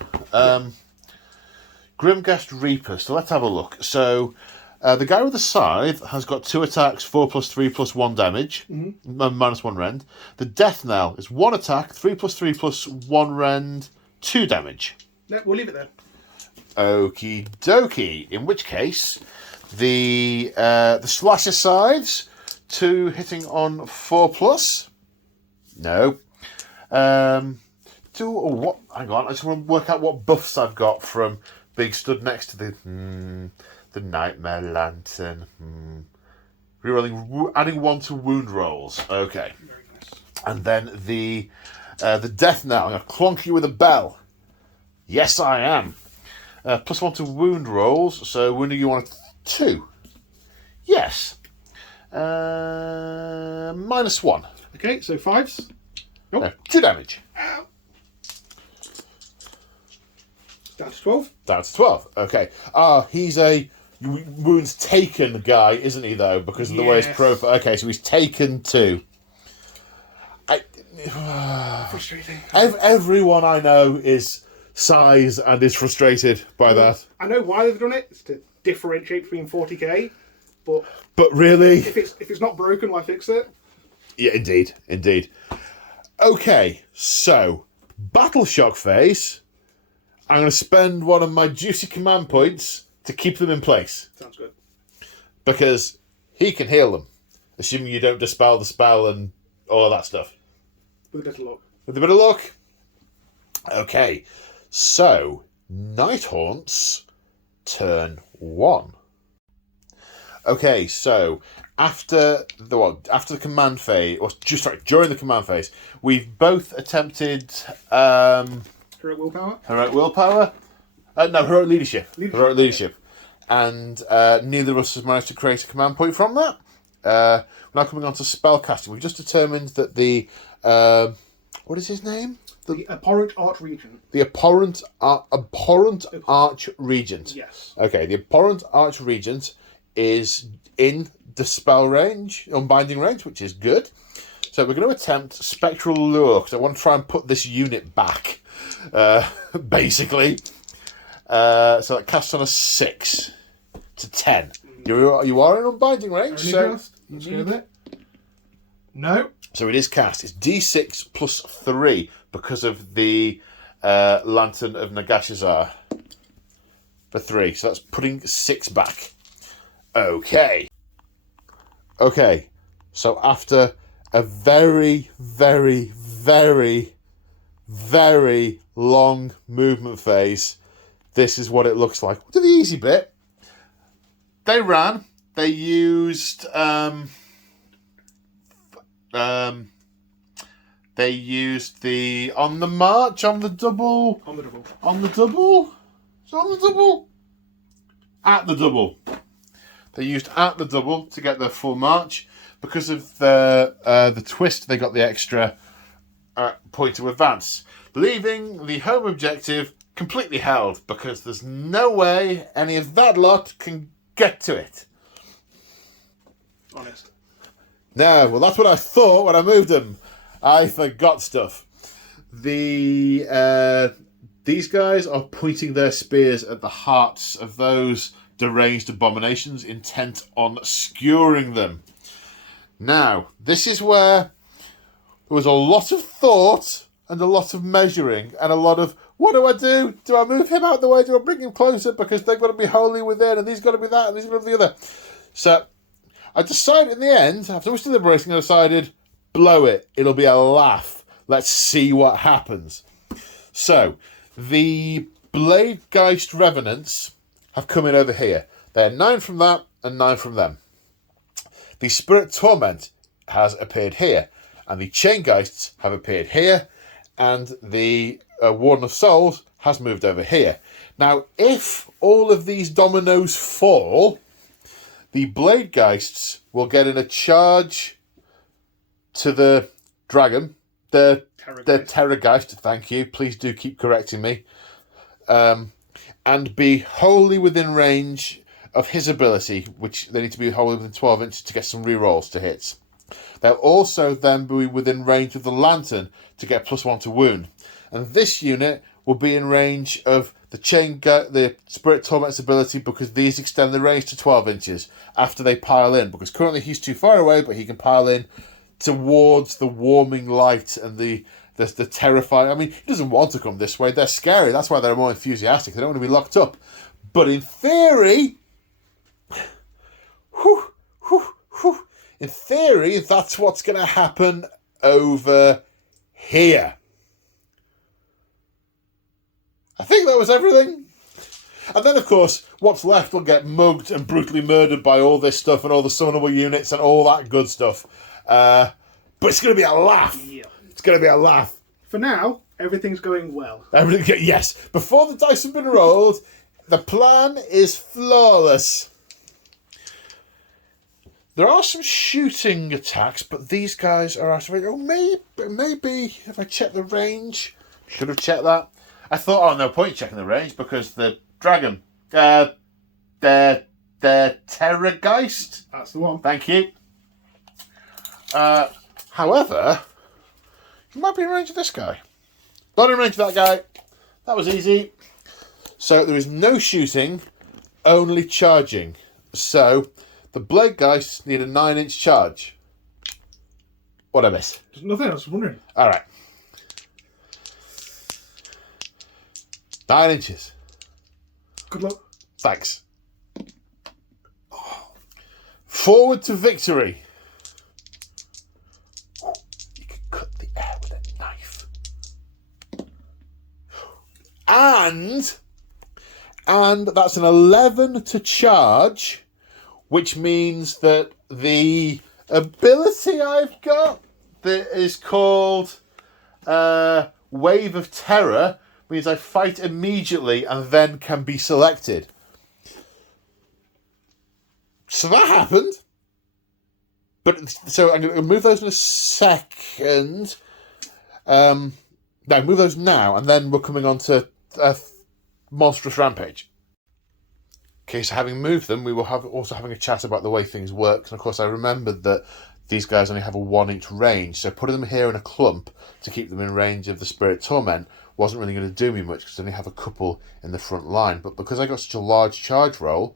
Grimghast Reaper. So let's have a look. So, the guy with the scythe has got 2 attacks, 4+3+1 damage, -1 rend. The Death Knell is 1 attack, 3+3+1 rend, 2 damage. No, we'll leave it there. Okie dokie. In which case, the slasher scythes, 2 hitting on 4+. No. What? Hang on. I just want to work out what buffs I've got from being stood next to the Nightmare Lantern. Rerolling, adding 1 to wound rolls. Okay. Very nice. And then the Death Knell. I'm going to clonk you with a bell. Yes, I am. +1 to wound rolls. So wounding you on a 2. Yes. -1. Okay, so 5s. Nope. No, 2 damage. Down to 12. Down to 12. Okay. He's a wounds taken guy, isn't he, though? Because of the way his profile. Okay, so he's taken 2. Frustrating. Everyone I know is sighs and is frustrated by that. I know why they've done it. It's to differentiate between 40k. But really? If it's not broken, why fix it? Yeah, indeed. Okay, so battle shock phase. I'm going to spend one of my juicy command points to keep them in place. Sounds good. Because he can heal them, assuming you don't dispel the spell and all of that stuff. With a bit of luck. With a bit of luck. Okay, so Nighthaunts turn 1. Okay, so after the command phase, or just during the command phase, we've both attempted Heroic willpower. Heroic leadership. And neither of us has managed to create a command point from that. We're now coming on to spellcasting. We've just determined that the what is his name? The Abhorrent Archregent. The Abhorrent Archregent. Yes. Okay, the Abhorrent Archregent is in dispel range, unbinding range, which is good. So we're going to attempt Spectral Lure, because I want to try and put this unit back, basically. So it casts on a 6 to 10. You are in unbinding range, so Let's go with it. No. So it is cast. It's D6 plus 3 because of the Lantern of Nagashazar for 3. So that's putting 6 back. Okay. So after a very, very, very, very long movement phase, this is what it looks like. To the easy bit, they ran. They used the on the march, on the double. At the double. They used at the double to get their full march. Because of the twist, they got the extra point to advance, leaving the home objective completely held because there's no way any of that lot can get to it. Honest. No, well, that's what I thought when I moved them. I forgot stuff. These guys are pointing their spears at the hearts of those deranged abominations, intent on skewering them. Now, this is where there was a lot of thought and a lot of measuring and a lot of, what do I do? Do I move him out the way? Do I bring him closer? Because they've got to be wholly within, and he's got to be that, and he's got to be the other. So I decided in the end, after much deliberating, I decided, blow it. It'll be a laugh. Let's see what happens. So the Bladegeist Revenants have come in over here. They're 9 from that and 9 from them. The Spirit Torment has appeared here, and the Chaingeists have appeared here, and the Warden of Souls has moved over here. Now, if all of these dominoes fall, the Bladegeists will get in a charge to the dragon, the Terrorgeist. Thank you. Please do keep correcting me. and be wholly within range of his ability, which they need to be wholly within 12 inches to get some rerolls to hits. They'll also then be within range of the lantern to get +1 to wound. And this unit will be in range of the Spirit Torment's ability, because these extend the range to 12 inches after they pile in, because currently he's too far away, but he can pile in towards the warming light and the terrifying... I mean, he doesn't want to come this way. They're scary. That's why they're more enthusiastic. They don't want to be locked up. But in theory... in theory, that's what's going to happen over here. I think that was everything. And then, of course, what's left will get mugged and brutally murdered by all this stuff and all the summonable units and all that good stuff. But it's going to be a laugh. Yeah. It's going to be a laugh. For now, everything's going well. Yes. Before the dice have been rolled, the plan is flawless. There are some shooting attacks, but these guys are out of range. Oh, maybe if I check the range. Should have checked that. I thought, no point checking the range, because the dragon, the Terrorgeist. That's the one. Thank you. However, you might be in range of this guy. Not in range of that guy. That was easy. So there is no shooting, only charging. So the Blade Geist need a 9-inch charge. What I miss? There's nothing, I was wondering. All right. 9 inches. Good luck. Thanks. Forward to victory. You can cut the air with a knife. And that's an 11 to charge, which means that the ability I've got that is called Wave of Terror means I fight immediately and then can be selected. So that happened. So I'm going to move those in a second. No, move those now, and then we're coming on to Monstrous Rampage. Okay, so having moved them, we will also having a chat about the way things work. And of course, I remembered that these guys only have a 1-inch range, so putting them here in a clump to keep them in range of the Spirit Torment wasn't really going to do me much, because I only have a couple in the front line. But because I got such a large charge roll,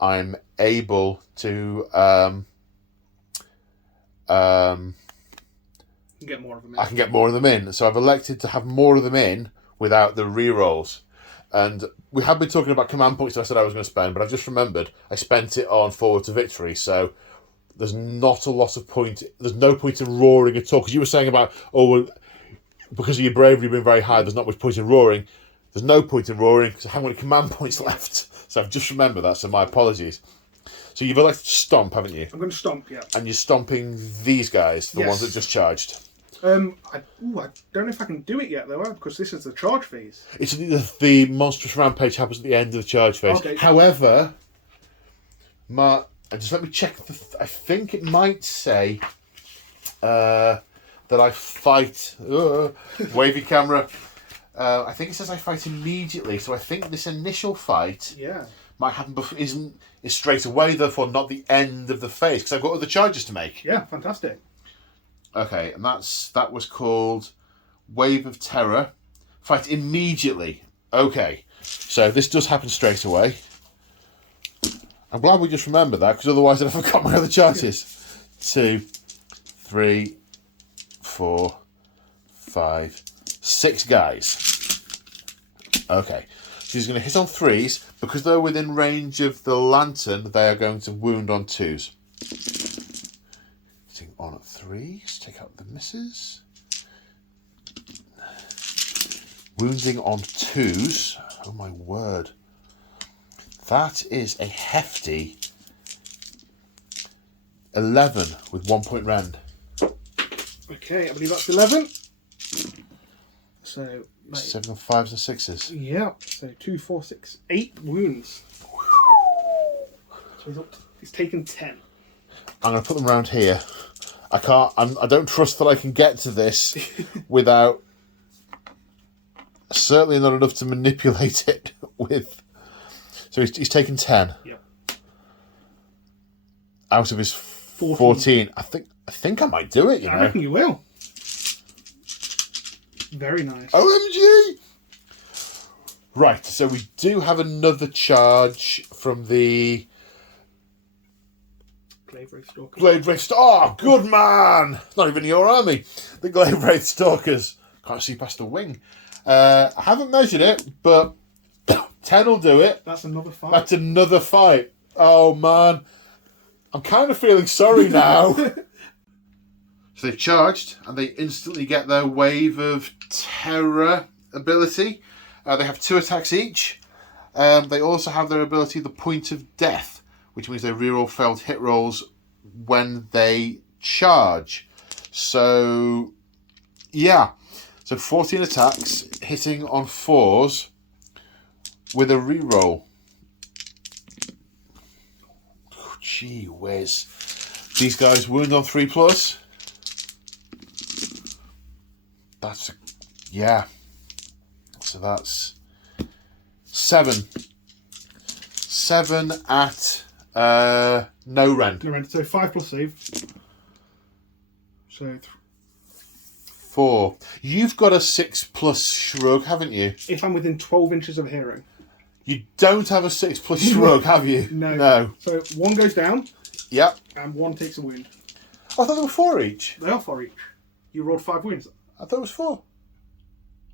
I'm able to Get more of them in. I can get more of them in. So I've elected to have more of them in without the rerolls. And we have been talking about command points that I said I was going to spend, but I've just remembered I spent it on Forward to Victory. So there's not a lot of point. There's no point in roaring at all. Because you were saying about, because of your bravery being very high, there's not much point in roaring. There's no point in roaring because I haven't got any command points left. So I've just remembered that, so my apologies. So you've elected to stomp, haven't you? I'm going to stomp, yeah. And you're stomping these guys, the ones that just charged. I don't know if I can do it yet, though, because this is the charge phase. It's the Monstrous Rampage happens at the end of the charge phase. Okay. However, just let me check. I think it might say that I fight. Wavy camera. I think it says I fight immediately. So I think this initial fight might happen, but is straight away. Therefore, not the end of the phase, because I've got other charges to make. Yeah, fantastic. Okay, and that was called Wave of Terror. Fight immediately. Okay, so this does happen straight away. I'm glad we just remembered that, because otherwise I'd have forgotten my other charges. 2, 3, 4, 5, 6 guys. Okay, so he's going to hit on 3s. Because they're within range of the lantern, they are going to wound on 2s. On at 3s, take out the misses. Wounding on 2s. Oh my word. That is a hefty 11 with 1 point rend. Okay, I believe that's 11. So 7 5s and 6s. Yeah, so 2, 4, 6, 8 wounds. So he's taken 10. I'm going to put them around here. I don't trust that I can get to this without, certainly not enough to manipulate it with... So he's taken 10. Yep. Out of his 14. I think I might do it, you know. I reckon you will. Very nice. OMG! Right, so we do have another charge from the... Glaive Wraith Stalker. Glaive Wraith Stalker. Oh, good man! Not even your army. The Glaive Wraith Stalkers. Can't see past the wing. I haven't measured it, but 10 will do it. That's another fight. That's another fight. Oh, man. I'm kind of feeling sorry now. So they've charged, and they instantly get their Wave of Terror ability. They have 2 attacks each. They also have their ability, the Point of Death, which means they reroll failed hit rolls when they charge. So, yeah. So 14 attacks, hitting on 4s with a reroll. Oh, gee whiz. These guys wound on 3+. That's, yeah. So that's 7. 7 at no rend. No rend. So 5+ save. So 4. You've got a 6+ shrug, haven't you? if I'm within 12 inches of a hero. You don't have a 6+ shrug, have you? No. No. So 1 goes down. Yep. And 1 takes a wound. I thought there were 4 each. They are 4 each. You rolled 5 wounds. I thought it was 4.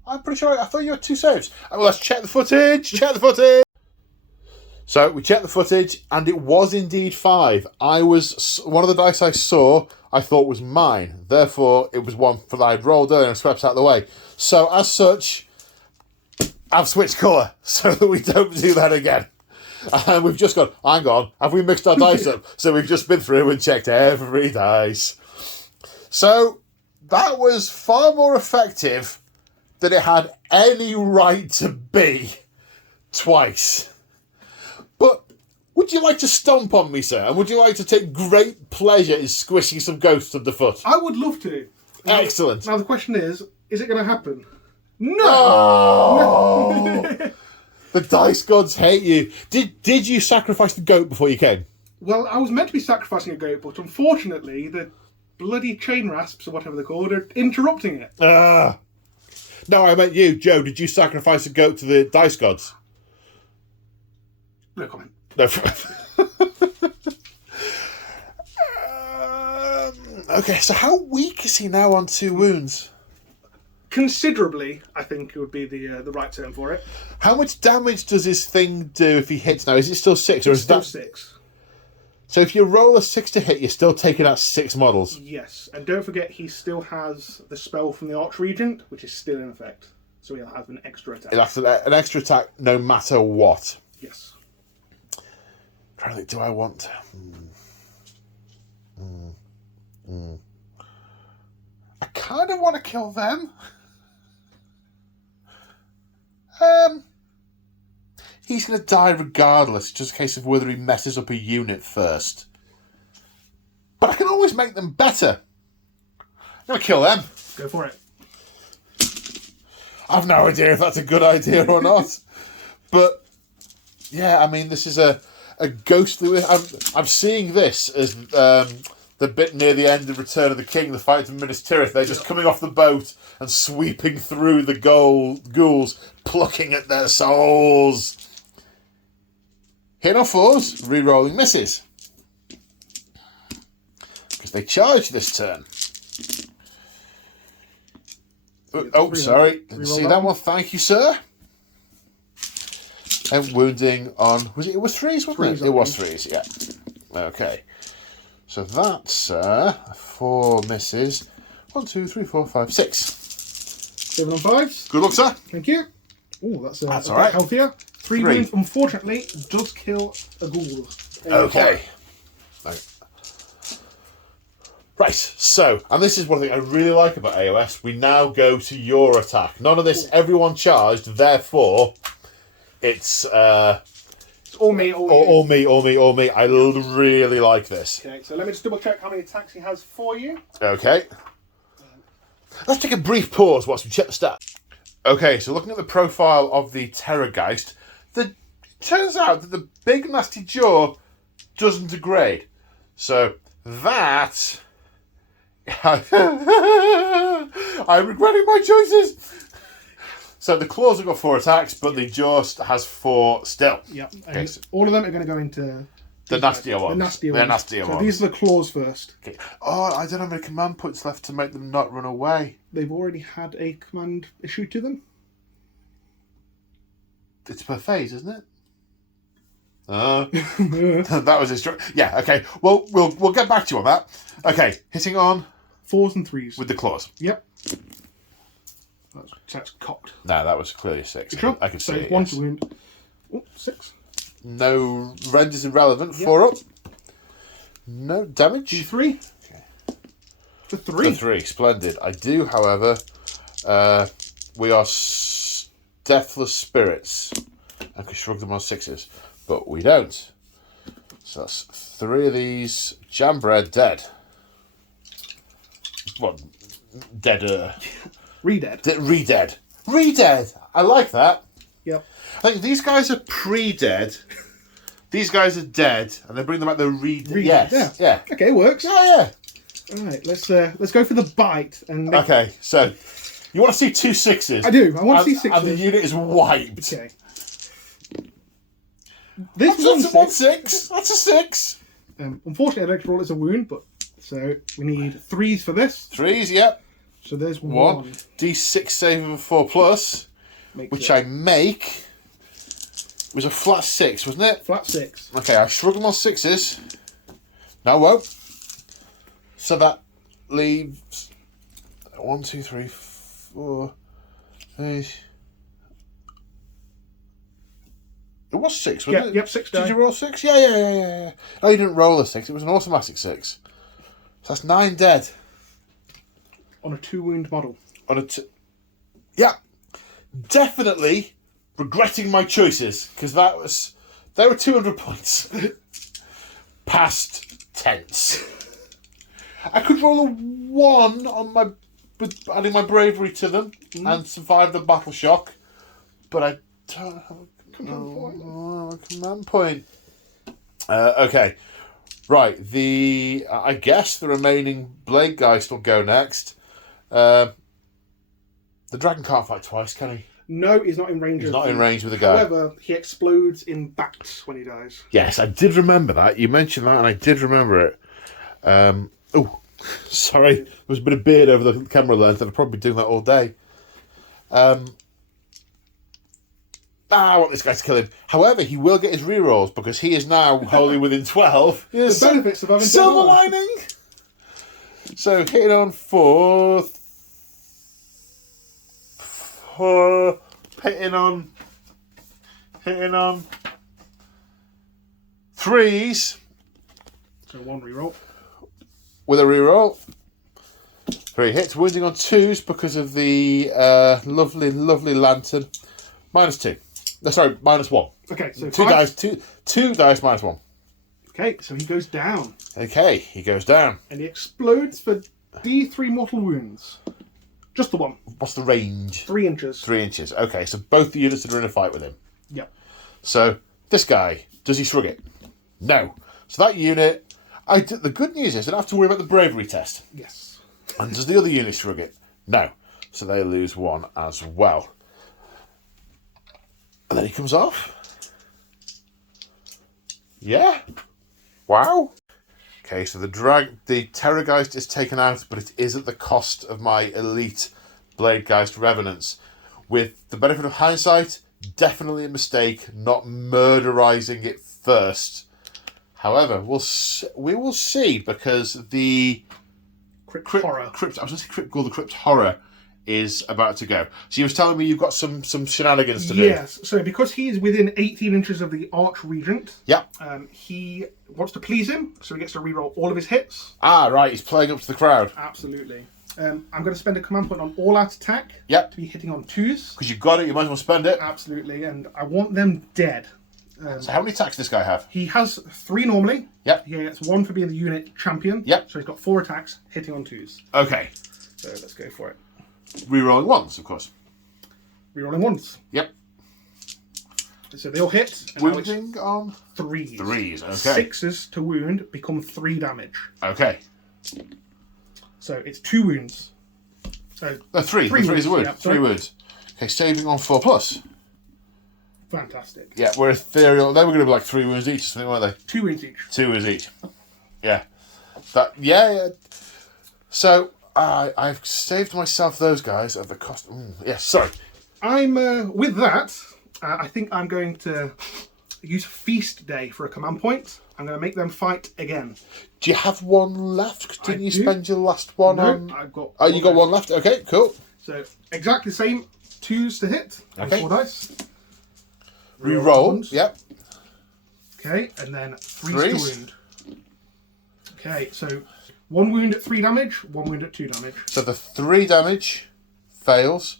I'm pretty sure I thought you had 2 saves. Well, let's check the footage. Check the footage. So we checked the footage, and it was indeed 5. One of the dice I saw, I thought was mine. Therefore, it was one that I'd rolled earlier and swept out of the way. So as such, I've switched colour so that we don't do that again. And we've just gone, hang on, have we mixed our dice up? So we've just been through and checked every dice. So that was far more effective than it had any right to be twice. But would you like to stomp on me, sir? And would you like to take great pleasure in squishing some ghosts underfoot? I would love to. Excellent. Now the question is it going to happen? No! Oh! The dice gods hate you. Did you sacrifice the goat before you came? Well, I was meant to be sacrificing a goat, but unfortunately the bloody chain rasps, or whatever they're called, are interrupting it. No, I meant you, Joe. Did you sacrifice a goat to the dice gods? No comment. No. Okay, so how weak is he now on 2 wounds? Considerably, I think it would be the right term for it. How much damage does his thing do if he hits now? Is it still 6? Or It's is still that 6. So if you roll a 6 to hit, you're still taking out 6 models? Yes, and don't forget he still has the spell from the Archregent, which is still in effect. So he'll have an extra attack. That's an extra attack no matter what. Yes. Trying to think, do I want... I kind of want to kill them. He's going to die regardless, just a case of whether he messes up a unit first. But I can always make them better. I'm going to kill them. Go for it. I've no idea if that's a good idea or not. But, yeah, I mean, this is a ghostly... I'm seeing this as the bit near the end of Return of the King, the fight to Minas Tirith. They're just coming off the boat and sweeping through the ghouls, plucking at their souls. Hit on 4s, re-rolling misses. Because they charge this turn. Oh, sorry. Didn't see that one. Thank you, sir. And wounding on... It was 3s, wasn't it? It was 3s, yeah. Okay. So that's 4 misses. 1, 2, 3, 4, 5, 6. 7 on 5s. Good luck, sir. Thank you. Oh, that's a all bit right. healthier. 3 wounds, unfortunately, does kill a ghoul. Okay. Right, so, and this is one thing I really like about AOS. We now go to your attack. None of this, everyone charged, therefore, it's all me, all me. I really like this. Okay, so let me just double check how many attacks he has for you. Okay. Let's take a brief pause whilst we check the stats. Okay, so looking at the profile of the Terrorgeist, turns out that the big nasty jaw doesn't degrade. So that I'm regretting my choices. So the claws have got 4 attacks, but the jaw has 4 still. Yep. And Okay, so all of them are going to go into the nastier ones. The nastier ones. So these are the claws first. Okay. Oh, I don't have any command points left to make them not run away. They've already had a command issued to them. It's per phase, isn't it? That was instruct. Yeah. Okay. Well, we'll get back to you on that. Okay. Hitting on 4s and 3s with the claws. Yep. That's cocked. No, that was clearly a 6. Sure. I can see it. 1 Yes. to wound. Oh, 6. No renders irrelevant. 4 up. No damage. D3. Okay. For 3. For 3. Splendid. I do, however. We are deathless spirits. I could shrug them on 6s, but we don't. So that's 3 of these. Jambred dead. What? Deader. Re-dead. Re-dead. Re-dead. I like that. Yep. I think these guys are pre-dead. These guys are dead, and they bring them out. They're re-dead. Yes. Yeah. Okay, works. Yeah. All right, let's go for the bite and. Okay, so you want to see 2 6s? I do. I want to see 6s. And the unit is wiped. Okay. This That's a 1 6. 6. That's a 6. Unfortunately, I don't roll as a wound, but so we need 3s for this. 3s, yep. So there's 1. one. D6 save of a 4 plus, which I make. It was a flat 6, wasn't it? Flat 6. Okay, I shrug them on 6s. No, I won't. So that leaves 1, 2, 3, 4. 5. It was 6, wasn't it? Yep, 6 die. Did you roll 6? Yeah. No, you didn't roll a 6. It was an automatic 6. So that's 9 dead. On a 2 wound model. Yeah. Definitely regretting my choices, because they were 200 points. Past tense. I could roll a 1 on my, adding my bravery to them and survive the battle shock, but I don't have a command point. Okay. Right, I guess the remaining blade guys will go next. The dragon can't fight twice, can he? No, he's not in range. He's not in range with the guy. However, he explodes in bats when he dies. Yes, I did remember that. You mentioned that, and I did remember it. Sorry, there was a bit of beard over the camera lens. I'd probably be doing that all day. I want this guy to kill him. However, he will get his rerolls because he is now wholly within 12. The benefits of having silver lining. So hitting on 4, hitting on 3s. So 1 reroll. With a reroll. 3 hits, wounding on 2s because of the lovely lantern. -2. No, sorry, -1. Okay, so 2 dice, 2 dice -1. Okay, so he goes down. Okay, he goes down. And he explodes for D3 mortal wounds. Just the 1. What's the range? 3 inches. 3 inches. Okay, so both the units that are in a fight with him. Yep. So, this guy, does he shrug it? No. So that unit, the good news is I don't have to worry about the bravery test. Yes. And does the other unit shrug it? No. So they lose 1 as well. And then he comes off. Yeah. Wow. Okay, so the Terrorgeist is taken out, but it is at the cost of my elite Bladegeist Revenants. With the benefit of hindsight, definitely a mistake not murderizing it first. However, we will see, because the Crypt Horror. I was going to say Crypt Ghoul, the Crypt Horror is about to go. So you was telling me you've got some shenanigans to do. Yes, so because he's within 18 inches of the Archregent, he wants to please him, so he gets to reroll all of his hits. Ah, right, he's playing up to the crowd. Absolutely. I'm going to spend a command point on all-out attack. Yep. To be hitting on 2s. Because you've got it, you might as well spend it. Absolutely, and I want them dead. So how many attacks does this guy have? He has 3 normally. Yep. He gets 1 for being the unit champion. Yep. So he's got 4 attacks, hitting on 2s. Okay. So let's go for it. Rerolling 1s, of course. Rerolling 1s. Yep. So they all hit. And now it's Wounding on 3s. 3s, okay. 6s to wound become 3 damage. Okay. So it's 2 wounds. So 3. 3 is a wound. Yeah, 3 wounds. Okay, saving on 4+. Fantastic. Yeah, we're ethereal. They were going to be like 3 wounds each, I think, weren't they? 2 wounds each. 2 wounds each. Yeah. Yeah. So I've saved myself those guys at the cost. Yeah, sorry. I'm with that. I think I'm going to use Feast Day for a command point. I'm going to make them fight again. Do you have one left? Didn't you spend your last one on? I've got. Oh, you got one left. Okay, cool. So exactly the same. 2s to hit. Okay. 4 dice. Re-roll. Yep. Okay, and then 3s to 3s. wound. Okay, so 1 wound at 3 damage, 1 wound at 2 damage. So the 3 damage fails.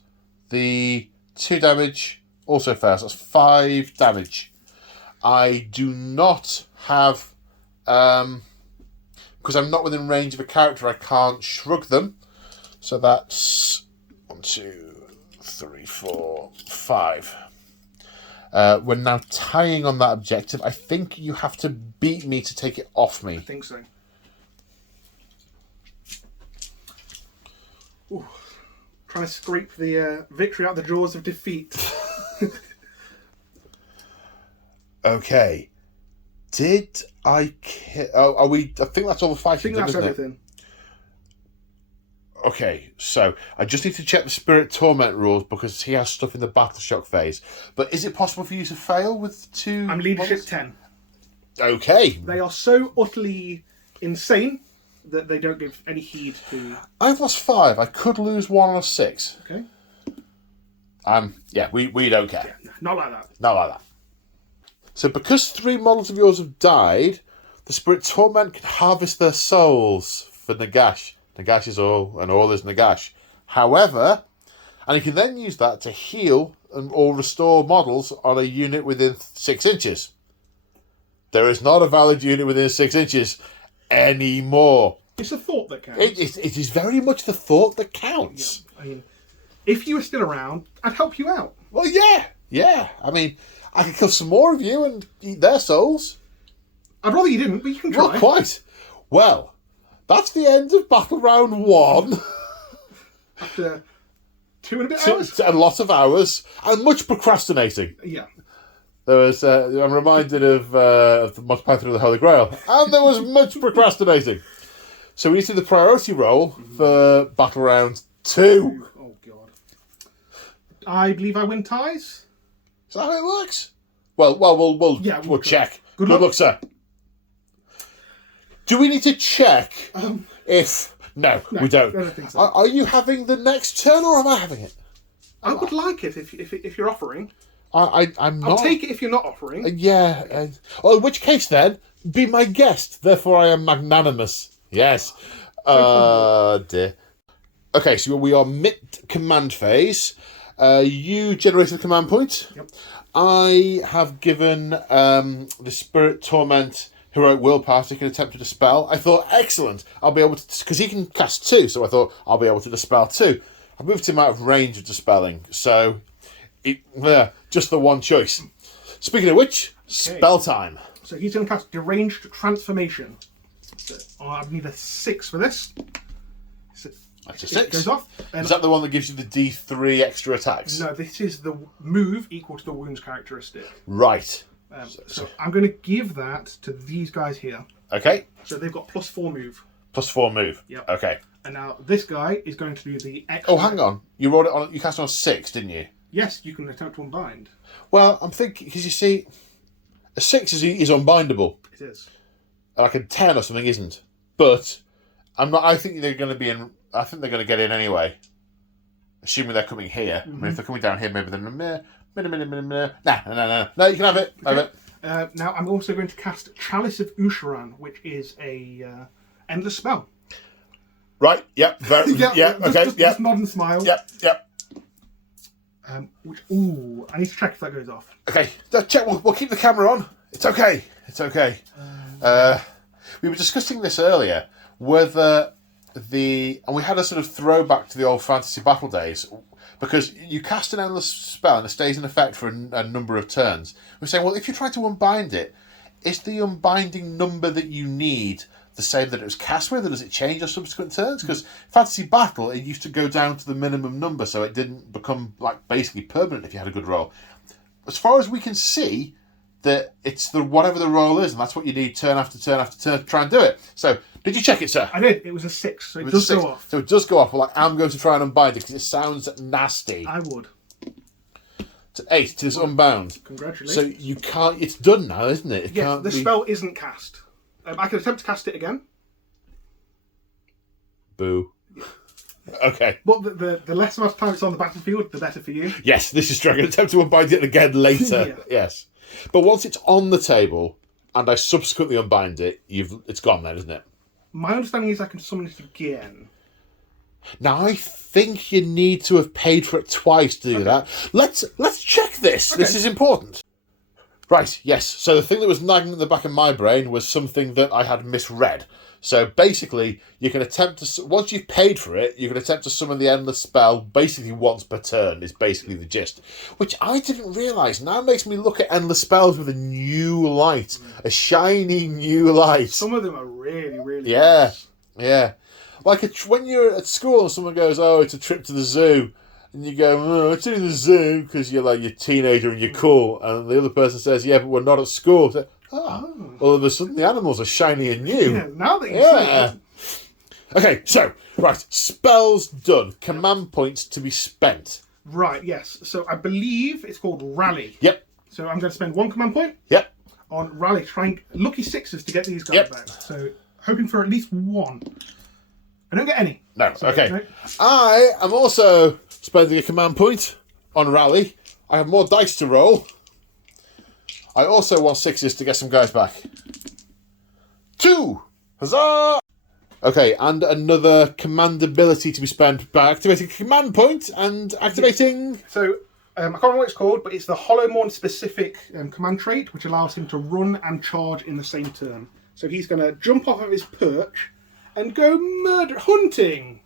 The 2 damage also fails. That's 5 damage. I do not have, because I'm not within range of a character, I can't shrug them. So that's 1, 2, 3, 4, 5. We're now tying on that objective. I think you have to beat me to take it off me. I think so. Ooh. Trying to scrape the victory out the jaws of defeat. Okay. Did I kill... Oh, are we... I think that's all the fighting. I think that's isn't everything. It? Okay, so I just need to check the Spirit Torment rules because he has stuff in the Battle Shock phase. But is it possible for you to fail with 2... I'm leadership models? 10. Okay. They are so utterly insane that they don't give any heed to... I've lost 5. I could lose 1 on a 6. Okay. Yeah, we don't care. Yeah, not like that. Not like that. So because 3 models of yours have died, the Spirit Torment can harvest their souls for Nagash. Nagash is all, and all is Nagash. However, and you can then use that to heal or restore models on a unit within 6 inches. There is not a valid unit within 6 inches anymore. It's a thought that counts. It is very much the thought that counts. Yeah, I mean, if you were still around, I'd help you out. Well, yeah. I mean, I could kill some more of you and eat their souls. I'd rather you didn't, but you can try. Well, quite. Well, that's the end of Battle Round 1. After 2 and a bit hours? A lot of hours and much procrastinating. Yeah. There was. I'm reminded of the Monty Python of the Holy Grail, and there was much procrastinating. So we need to do the priority roll for Battle Round 2. Oh God. I believe I win ties. Is that how it works? Well, we'll check. Good luck, sir. Do we need to check if... No, we don't. I don't think so. Are you having the next turn, or am I having it? I would like it if you're offering. I'm not. I'll take it if you're not offering. Yeah. In which case, then, be my guest. Therefore, I am magnanimous. Yes. Dear. Okay, so we are mid-command phase. You generated a command point. Yep. I have given the Spirit Torment Heroic Willpower so he can attempt to dispel. I thought, excellent. I'll be able to... Because he can cast 2, so I thought, I'll be able to dispel 2. I moved him out of range of dispelling, so... just the one choice. Speaking of which, spell time. So he's going to cast Deranged Transformation. So I need a 6 for this. So That's a 6. It goes off. Is that the one that gives you the D3 extra attacks? No, this is the move equal to the wounds characteristic. Right. So I'm going to give that to these guys here. Okay. So they've got +4 move. +4 move. Yep. Okay. And now this guy is going to do the extra... Oh, hang on. You rolled it on. You cast it on 6, didn't you? Yes, you can attempt to unbind. Well, I'm thinking because you see, a 6 is unbindable. It is. Like a 10 or something isn't. But I'm not. I think they're going to be in. I think they're going to get in anyway. Assuming they're coming here. I mean, if they're coming down here, maybe they're no. No, you can have it. Okay. Have it. Now I'm also going to cast Chalice of Usharan, which is a endless spell. Right. Yep. Very, yeah. Okay. Just nod and smile. Yep. I need to check if that goes off. Okay. Check. We'll keep the camera on. It's okay. We were discussing this earlier, whether and we had a sort of throwback to the old fantasy battle days, Because you cast an endless spell and it stays in effect for a number of turns. We're saying, well, if you try to unbind it, is the unbinding number that you need the same that it was cast with, or does it change on subsequent turns? Because Fantasy Battle, it used to go down to the minimum number, so it didn't become like basically permanent if you had a good roll. As far as we can see, that it's the whatever the roll is, and that's what you need turn after turn after turn to try and do it. So, did you check it, sir? I did. It was a 6, so it does go off. So it does go off. Well, I'm going to try and unbind it because it sounds nasty. I would. It's 8. It is unbound. Congratulations. So you can't. It's done now, isn't it? Yes, the spell isn't cast. I can attempt to cast it again. Boo. Okay. But the less amount of time it's on the battlefield, the better for you. Yes, this is true. I'm going to attempt to unbind it again later. Yeah. Yes. But once it's on the table and I subsequently unbind it, it's gone then, isn't it? My understanding is I can summon it again. Now, I think you need to have paid for it twice to do that. Let's check this. Okay. This is important. Right, yes. So the thing that was nagging at the back of my brain was something that I had misread. So basically, you can attempt to... Once you've paid for it, you can attempt to summon the endless spell basically once per turn, is basically the gist. Which I didn't realise. Now it makes me look at endless spells with a new light. A shiny new light. Some of them are really, really nice. Yeah. Like when you're at school and someone goes, oh, it's a trip to the zoo. And you go, oh, it's in the zoo because you're like, you're a teenager and you're cool. And the other person says, yeah, but we're not at school. So, all of a sudden the animals are shiny and new. Yeah, now that you say it. Okay, so, right, spells done. Command points to be spent. Right, yes. So I believe it's called Rally. Yep. So I'm going to spend 1 command point. Yep. On Rally, trying lucky 6s to get these guys back. So hoping for at least 1. I don't get any. No, so, okay. No. I am also spending a command point on Rally. I have more dice to roll. I also want 6s to get some guys back. 2! Huzzah! Okay, and another command ability to be spent by activating a command point and activating... So, I can't remember what it's called, but it's the Hollowmorn specific command trait, which allows him to run and charge in the same turn. So he's going to jump off of his perch and go hunting.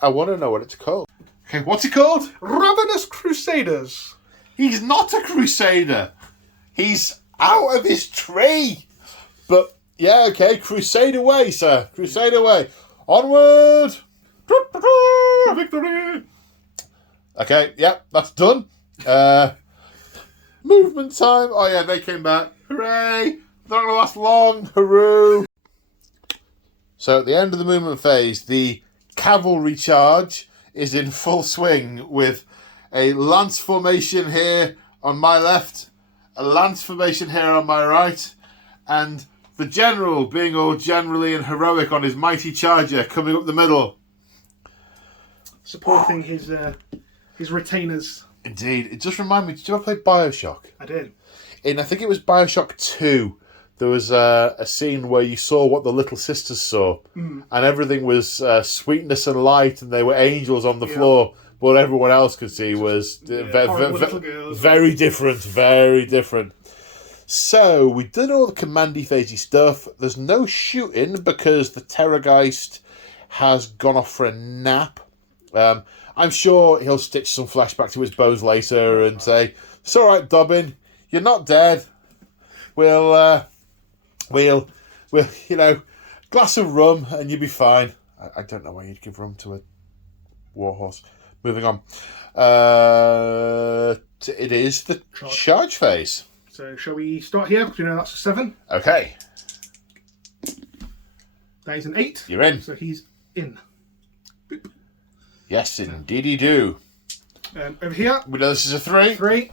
I want to know what it's called. Okay, what's it called? Ravenous Crusaders. He's not a crusader. He's out of his tree. But, yeah, okay, crusade away, sir. Crusade away. Onward. Victory. Okay, yep, that's done. Movement time. Oh, yeah, they came back. Hooray. They're not going to last long. Hooroo. So at the end of the movement phase, the cavalry charge is in full swing with a lance formation here on my left, a lance formation here on my right, and the general being all generally and heroic on his mighty charger coming up the middle. Supporting his retainers. Indeed. It just reminded me, did you ever play Bioshock? I did. I think it was Bioshock 2. There was a scene where you saw what the little sisters saw, and everything was sweetness and light, and they were angels on the floor. But what everyone else could see was very different, very different. So we did all the commandy phasey stuff. There's no shooting because the Terrorgeist has gone off for a nap. I'm sure he'll stitch some flashback to his bones later and say, "It's all right, Dobbin, you're not dead. We'll glass of rum and you'll be fine." I don't know why you'd give rum to a warhorse. Moving on. It is the charge phase. So shall we start here? Because we know that's a 7. Okay. That is an 8. You're in. So he's in. Boop. Yes, indeed you do. Over here. We know this is a 3. 3.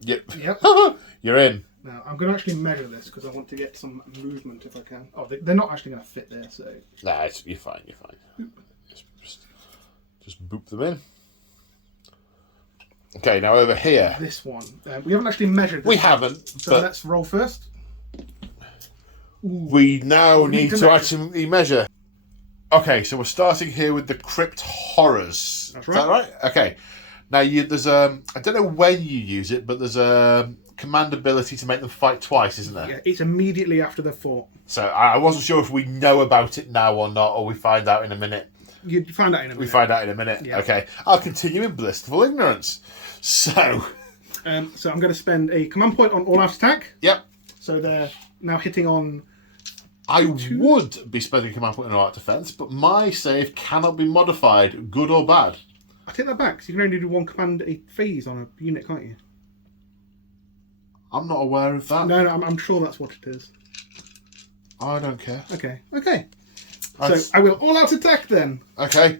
Yep. Yep. You're in. Now, I'm going to actually measure this because I want to get some movement if I can. Oh, they're not actually going to fit there, so... Nah, you're fine, you're fine. Just boop them in. Okay, now over here. This one. We haven't actually measured this. We haven't. So let's roll first. We now need to actually measure. Okay, so we're starting here with the Crypt Horrors. That's right. Is that right? Okay. Now, there's I don't know when you use it, but there's a command ability to make them fight twice, isn't there? Yeah, it's immediately after they've fought. So I wasn't sure if we know about it now or not, or we find out in a minute. You'd find out in a minute. We find out in a minute. Yeah. Okay. I'll continue in blissful ignorance. So... so I'm going to spend a command point on all-out attack. Yep. So they're now hitting on... I would be spending command point on all-out defense, but my save cannot be modified, good or bad. I take that back, so you can only do one command a phase on a unit, can't you? I'm not aware of that. No, I'm sure that's what it is. I don't care. Okay. So I will all-out attack then. Okay.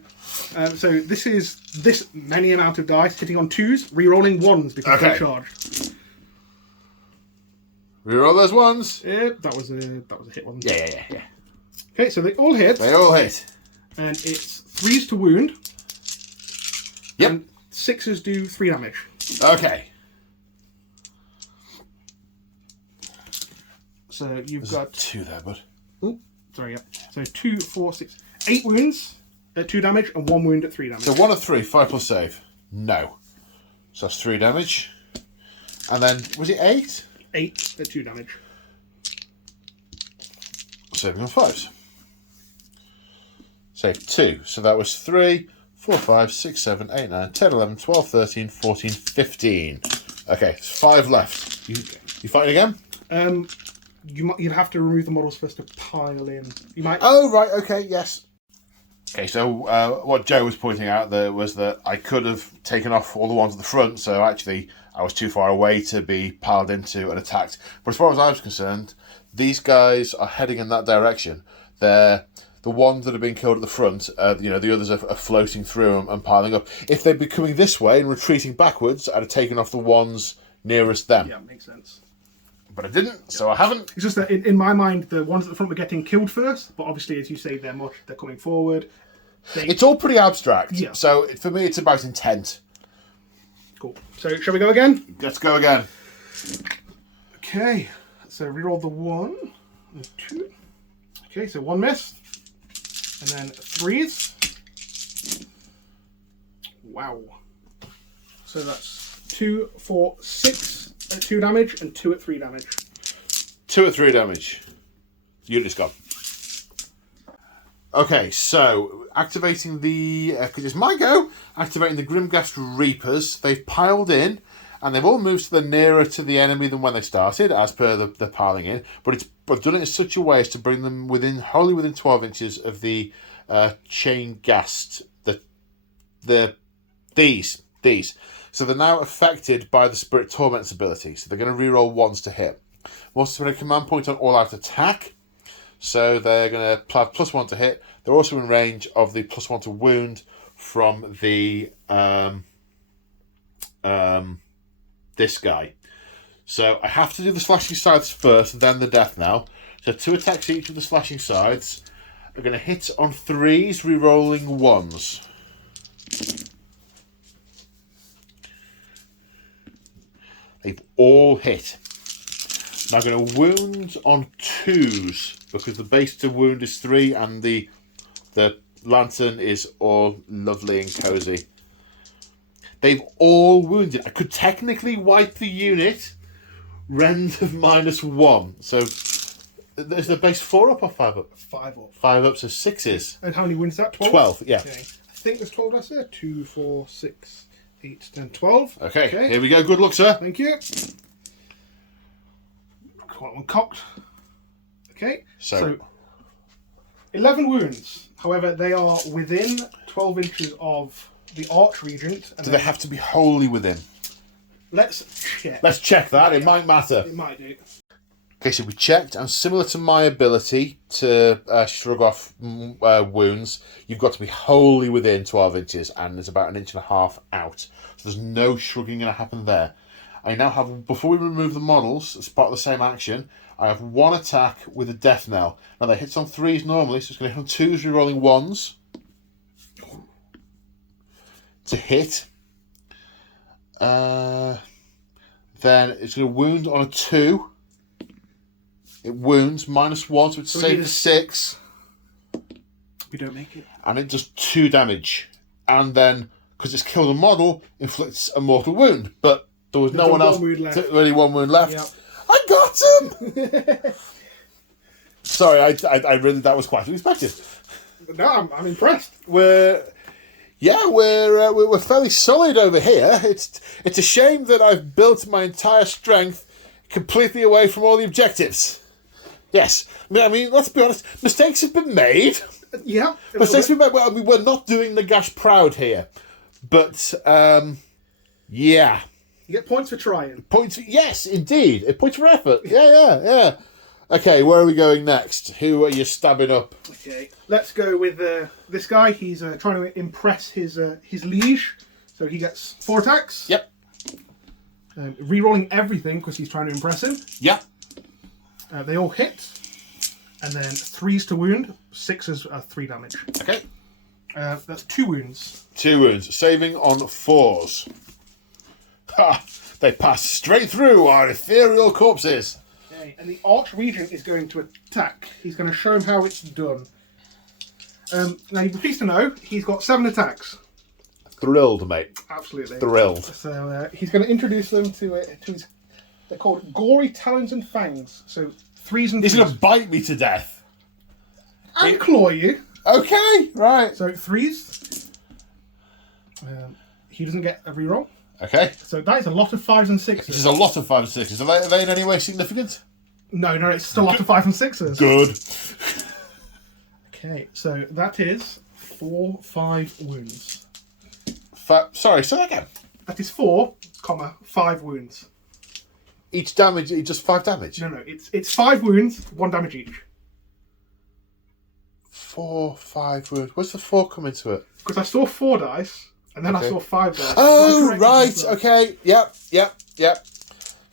So this is this many amount of dice hitting on 2s, re-rolling 1s because they're charged. Reroll those ones. Yep, that was a hit, wasn't it? Yeah. Okay, so they all hit. They all hit. And it's 3s to wound. Yep. And 6s do 3 damage. Okay. So you've got 2 there, bud. Oh, sorry, yeah. So 2, 4, 6, 8 wounds at 2 damage and 1 wound at 3 damage. So 1 of 3, 5 plus save. No. So that's 3 damage. And then, was it 8? 8 at 2 damage. Saving on 5s. Save 2. So that was 3, 4, 5, 6, 7, 8, 9, 10, 11, 12, 13, 14, 15. Okay, it's 5 left. You fighting again? You'd have to remove the models first to pile in. You might. Oh, right, okay, yes. Okay, so what Joe was pointing out there was that I could have taken off all the ones at the front, so actually I was too far away to be piled into and attacked. But as far as I was concerned, these guys are heading in that direction. They're the ones that are being killed at the front, the others are floating through and piling up. If they'd be coming this way and retreating backwards, I'd have taken off the ones nearest them. Yeah, makes sense. But I didn't, so I haven't. It's just that in my mind, the ones at the front were getting killed first, but obviously, as you say, they're coming forward. It's all pretty abstract. Yeah. So for me, it's about intent. Cool. So shall we go again? Let's go again. Okay. So reroll the 1 and 2. Okay, so 1 miss. And then 3s. Wow. So that's 2, 4, 6 at 2 damage and 2 at 3 damage. 2 at 3 damage. Unit's gone. Okay, so activating the... because it's my go. Activating the Grimghast Reapers. They've piled in, and they've all moved to the nearer to the enemy than when they started, as per the piling in. But I've done it in such a way as to bring them wholly within 12 inches of the chain ghast. These. So they're now affected by the Spirit Torment's ability. So they're going to reroll 1s to hit. Once they put a command point on all-out attack. So they're going to have +1 to hit. They're also in range of the +1 to wound from the this guy. So I have to do the slashing sides first, then the death knell. So 2 attacks each of the slashing sides. Are going to hit on 3s, re-rolling 1s. They've all hit. Now I'm going to wound on 2s because the base to wound is 3 and the lantern is all lovely and cozy. They've all wounded. I could technically wipe the unit. Rend of -1. So is the base 4 up or 5 up? 5 up. 5 up, so 6s. And how many wins is that? 12? 12, yeah. Okay. I think there's 12 last there. 2, 4, 6, 8, 10, 12. Okay, here we go. Good luck, sir. Thank you. Got one cocked. Okay. So 11 wounds. However, they are within 12 inches of the Archregent. Do they have to be wholly within? Let's check. Let's check that. It might matter. It might do. Okay, so we checked, and similar to my ability to shrug off wounds, you've got to be wholly within 12 inches, and it's about 1.5 inches out. So there's no shrugging going to happen there. I now have, before we remove the models, as part of the same action, I have 1 attack with a death knell. Now that hits on 3s normally, so it's going to hit on 2s, re-rolling 1s to hit. Then it's going to wound on a 2. It wounds -1, so it's saved for 6. We don't make it. And it does 2 damage. And then, because it's killed a model, inflicts a mortal wound. But there was no one else. Only 1 wound left. Yep. I got him! Sorry, I really, that was quite unexpected. No, I'm impressed. We're fairly solid over here. It's a shame that I've built my entire strength completely away from all the objectives. Yes, I mean, let's be honest. Mistakes have been made. Yeah, Mistakes have been made. Well, I mean, we're not doing Nagash proud here, but yeah. You get points for trying. Points. Yes, indeed. Points for effort. Yeah. Okay, where are we going next? Who are you stabbing up? Okay, let's go with this guy. He's trying to impress his liege, so he gets 4 attacks. Yep. Rerolling everything because he's trying to impress him. Yep. They all hit, and then 3s to wound, 6s are 3 damage. Okay. That's 2 wounds. 2 wounds. Saving on 4s. Ha! They pass straight through our ethereal corpses. Okay, and the Archregent is going to attack. He's going to show him how it's done. Now, you'd be pleased to know he's got 7 attacks. Thrilled, mate. Absolutely. Thrilled. So he's going to introduce them to his... They're called Gory Talons and Fangs. So 3s and 3s. He's going to bite me to death. And claw you. Okay, right. So 3s. He doesn't get a reroll. Okay. So that is a lot of 5s and 6s. This is a lot of 5s and 6s. Are they in any way significant? No, it's still a lot of 5s and 6s. Good. Okay, so that is 4, 5 wounds. Sorry, say that again. That is 4, 5 wounds. Each damage, just 5 damage? No, it's 5 wounds, 1 damage each. 4, 5 wounds. Where's the 4 come into it? Because I saw 4 dice, and then I saw 5 dice. Oh, right. Okay. Yep.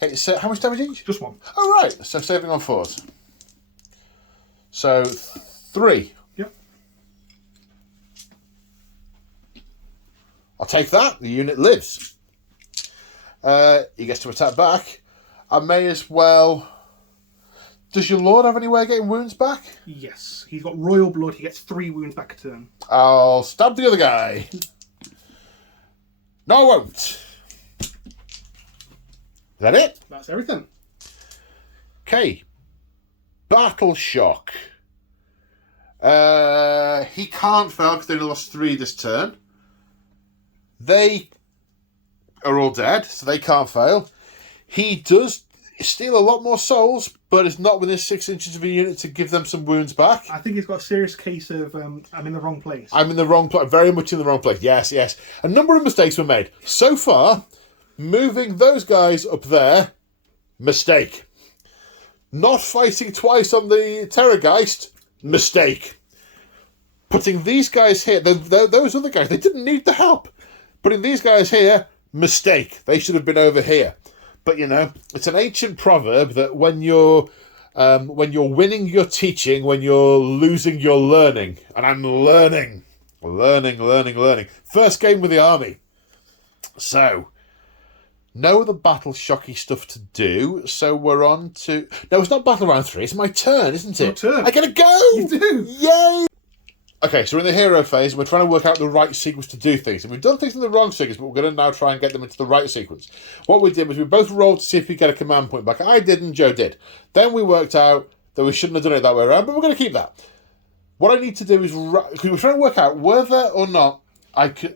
Okay, so how much damage each? Just 1. Oh, right. So saving on 4s. So 3. Yep. I'll take that. The unit lives. He gets to attack back. I may as well... Does your lord have any way of getting wounds back? Yes. He's got royal blood. He gets 3 wounds back a turn. I'll stab the other guy. No, I won't. Is that it? That's everything. Okay. Battle Shock. He can't fail because they only lost 3 this turn. They are all dead, so they can't fail. He does steal a lot more souls, but it's not within 6 inches of a unit to give them some wounds back. I think he's got a serious case of I'm in the wrong place. I'm in the wrong place, very much in the wrong place. Yes. A number of mistakes were made. So far, moving those guys up there, mistake. Not fighting twice on the Terrorgeist, mistake. Putting these guys here, those other guys, they didn't need the help. Putting these guys here, mistake. They should have been over here. But, it's an ancient proverb that when you're winning, you're teaching. When you're losing, you're learning. And I'm learning. First game with the army. So, no other battle shocky stuff to do. So we're on to... No, it's not battle round 3. It's my turn, isn't it? Your turn. I gotta go! You do. Yay! Okay, so we're in the hero phase, and we're trying to work out the right sequence to do things. And we've done things in the wrong sequence, but we're going to now try and get them into the right sequence. What we did was we both rolled to see if we get a command point back. I did, and Joe did. Then we worked out that we shouldn't have done it that way around, but we're going to keep that. What I need to do is... Because we're trying to work out whether or not I could...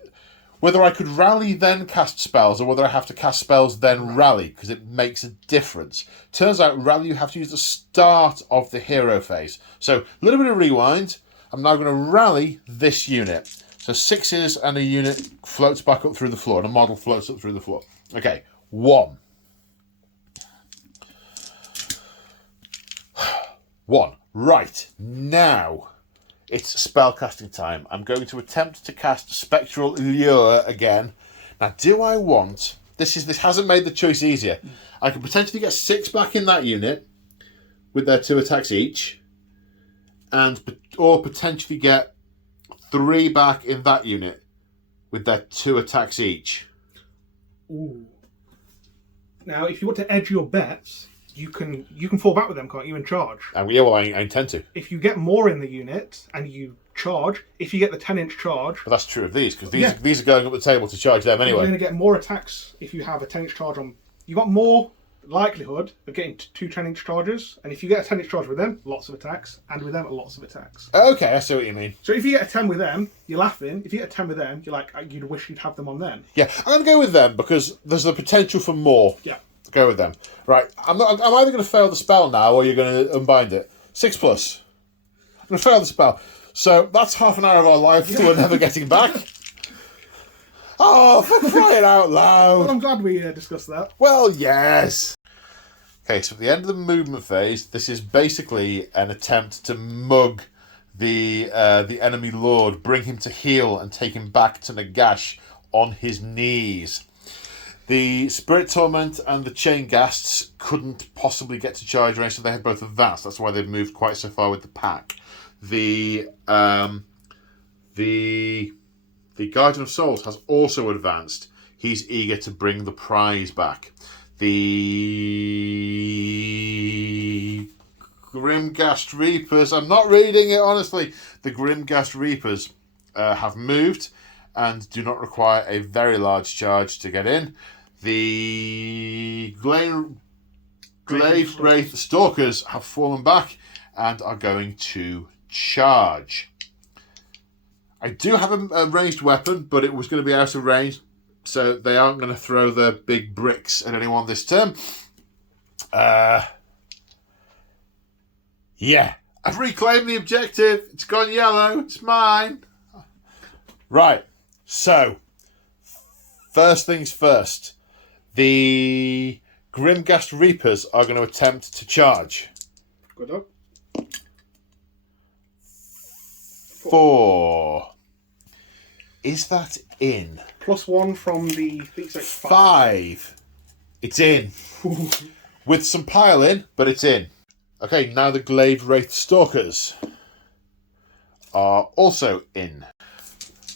Whether I could rally then cast spells, or whether I have to cast spells then rally, because it makes a difference. Turns out rally you have to use the start of the hero phase. So, a little bit of rewind... I'm now going to rally this unit. So 6s and a unit floats back up through the floor, and a model floats up through the floor. Okay, 1. 1. Right, now it's spellcasting time. I'm going to attempt to cast Spectral Lure again. Now, do I want... This hasn't made the choice easier. I could potentially get 6 back in that unit with their 2 attacks each. Or potentially get 3 back in that unit with their 2 attacks each. Ooh. Now, if you want to edge your bets, you can fall back with them, can't you, and charge? I intend to. If you get more in the unit and you charge, if you get the 10-inch charge... But that's true of these, because these are going up the table to charge them anyway. You're going to get more attacks if you have a 10-inch charge on... You got more likelihood of getting two 10-inch charges, and if you get a 10-inch charge with them, lots of attacks, and with them, lots of attacks. Okay, I see what you mean. So if you get a 10 with them, you're laughing. If you get a 10 with them, you're like, you'd wish you'd have them on them. Yeah, I'm going to go with them because there's the potential for more. Yeah. Go with them. Right, I'm either going to fail the spell now or you're going to unbind it. 6+. I'm going to fail the spell. So that's half an hour of our life that we're never getting back. Oh, for crying out loud. Well, I'm glad we discussed that. Well, yes. Okay, so at the end of the movement phase, this is basically an attempt to mug the enemy lord, bring him to heel and take him back to Nagash on his knees. The Spirit Torment and the Chain Ghasts couldn't possibly get to charge range, so they had both advanced. That's why they've moved quite so far with the pack. The Guardian of Souls has also advanced. He's eager to bring the prize back. The Grimghast Reapers, I'm not reading it honestly. The Grimghast Reapers have moved and do not require a very large charge to get in. The Glaive Wraith Stalkers have fallen back and are going to charge. I do have a ranged weapon, but it was going to be out of range, so they aren't going to throw the big bricks at anyone this turn. Yeah, I've reclaimed the objective. It's gone yellow. It's mine. Right, so first things first. The Grimghast Reapers are going to attempt to charge. Good up. 4. Is that in? +1 from the... 5. It's in. With some piling, but it's in. Okay, now the Glaive Wraith Stalkers are also in.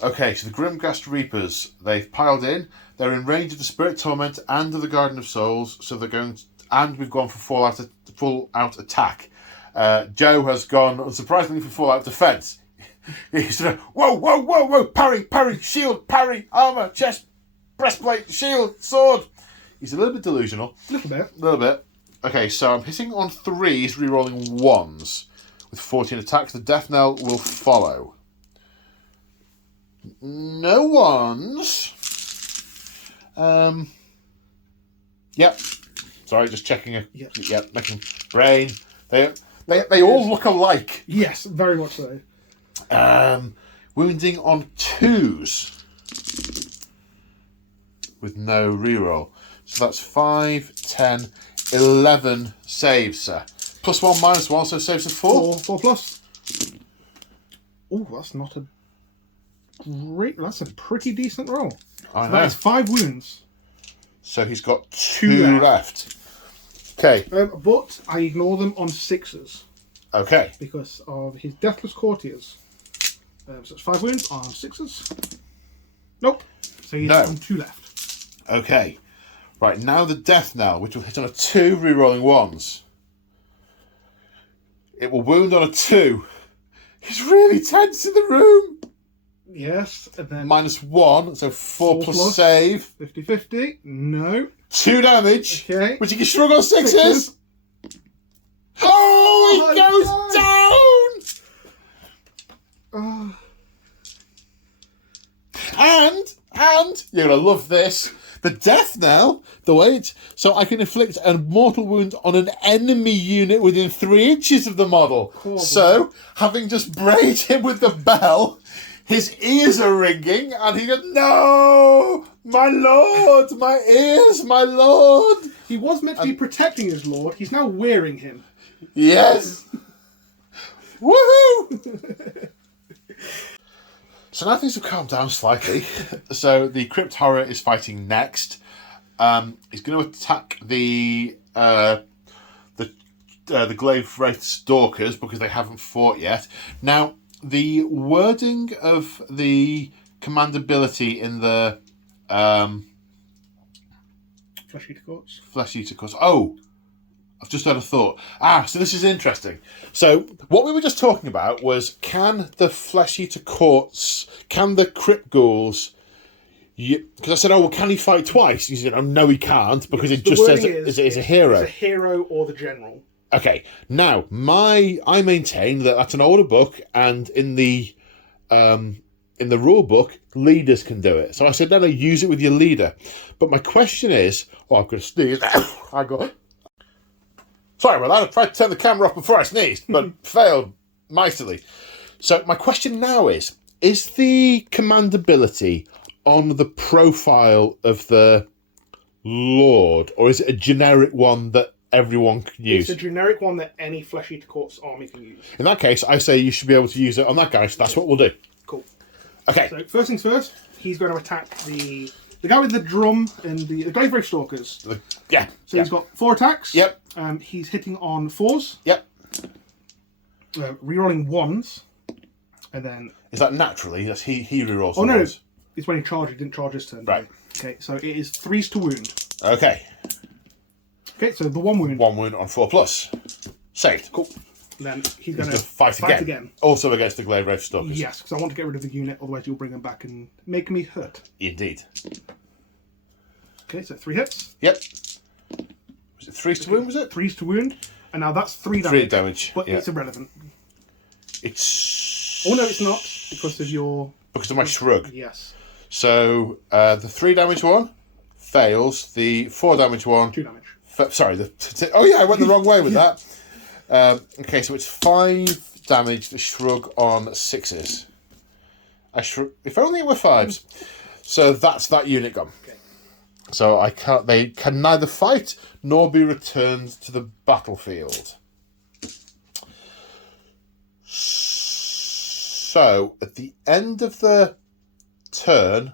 Okay, so the Grimghast Reapers, they've piled in. They're in range of the Spirit Torment and of the Guardian of Souls, so they're going to, and we've gone for full out attack. Joe has gone, unsurprisingly, for full out defense. He's sort of, whoa, parry, shield, parry, armor, chest, breastplate, shield, sword. He's a little bit delusional. A little bit. Okay, so I'm hitting on 3s, re-rolling 1s. With 14 attacks, the death knell will follow. No 1s. Yep. Sorry, just checking. Yep, making brain. They all look alike. Yes, very much so. Wounding on 2s with no reroll. So that's 5, 10, 11 saves, sir. +1, -1, so saves of 4. 4+. Oh, that's not a great... That's a pretty decent roll. I know. That is 5 wounds. So he's got 2 left. Okay. But I ignore them on 6s. Okay. Because of his Deathless Courtiers. So it's 5 wounds on 6s. Nope. So he's on 2 left. Okay. Right, now the death knell, which will hit on a 2, re-rolling 1s. It will wound on a 2. He's really tense in the room. Yes, and then... -1, so 4 plus save. 50-50. No. 2 damage. Okay. Which he can shrug on 6s. Oh, he goes down! And you're gonna love this. The death knell, the weight, so I can inflict a mortal wound on an enemy unit within 3 inches of the model. Cool. So, having just brayed him with the bell, his ears are ringing, and he goes, "No, my lord, my ears, my lord." He was meant to be protecting his lord. He's now wearing him. Yes. Woohoo! So now things have calmed down slightly. So the Crypt Horror is fighting next. He's going to attack the Glaive Wraith Stalkers because they haven't fought yet. Now, the wording of the command ability in the Flesh Eater Courts. Flesh Eater Courts. Oh, I've just had a thought. So this is interesting. So what we were just talking about was, can the Flesh Eater Courts, can the Crypt Ghouls Because I said, oh, well, can he fight twice? He said, oh, no, he can't, because it just says it's a hero. It's a hero or the general. Okay, now, I maintain that that's an older book, and in the rule book, leaders can do it. So I said, no, use it with your leader. But my question is, I've got to sneeze. Sorry about that, I tried to turn the camera off before I sneezed, but failed mightily. So my question now is the command ability on the profile of the Lord, or is it a generic one that everyone can use? It's a generic one that any Flesh Eater Court's army can use. In that case, I say you should be able to use it on that guy, so that's what we'll do. Cool. Okay. So first things first, he's going to attack the guy with the drum and the Glaive Stalkers. He's got 4 attacks. Yep. He's hitting on 4s. Yep. Rerolling 1s. And then... Is that naturally? That's he rerolls. Oh, no. It's when he charged. He didn't charge this turn. Right. Okay, so it is 3s to wound. Okay. Okay, so the 1 wound. 1 wound on 4+. Saved. Cool. And then he's going to fight again. Also against the Glaive Stalkers. Yes, because I want to get rid of the unit, otherwise you'll bring them back and make me hurt. Indeed. Okay, so 3 hits. Yep. Was it 3s to wound, was it? 3s to wound. And now that's 3 damage. 3 damage. But it's irrelevant. It's... Oh, no, it's not. Because of your... Because of my shrug. Yes. So, the 3 damage one fails. The 4 damage one... 2 damage. Sorry. Oh, yeah, I went the wrong way with that. Okay, so it's 5 damage, the shrug on 6s. If only it were 5s. So that's that unit gone. Okay. So they can neither fight nor be returned to the battlefield. So at the end of the turn,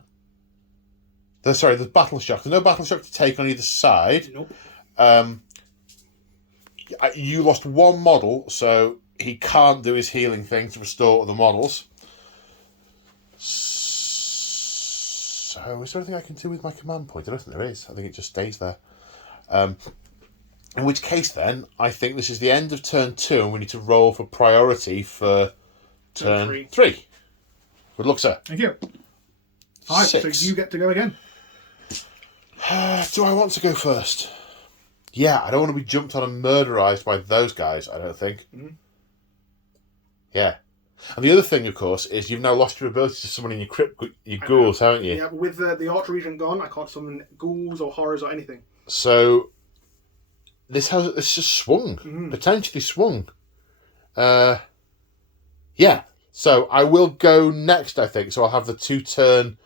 there's battle shock. There's no battle shock to take on either side. Nope. You lost 1 model, so he can't do his healing thing to restore other models. So, is there anything I can do with my command point? I don't think there is. I think it just stays there. In which case, then, I think this is the end of turn 2, and we need to roll for priority for turn 3. Good luck, sir. Thank you. 5, 6. so you get to go again. Do I want to go first? Yeah, I don't want to be jumped on and murderized by those guys, I don't think. Mm-hmm. Yeah. And the other thing, of course, is you've now lost your ability to summon in your ghouls, haven't you? Yeah, but with the Archregent gone, I can't summon ghouls or horrors or anything. So, this just swung. Potentially swung. Yeah. So, I will go next, I think. So, I'll have the 2-turn...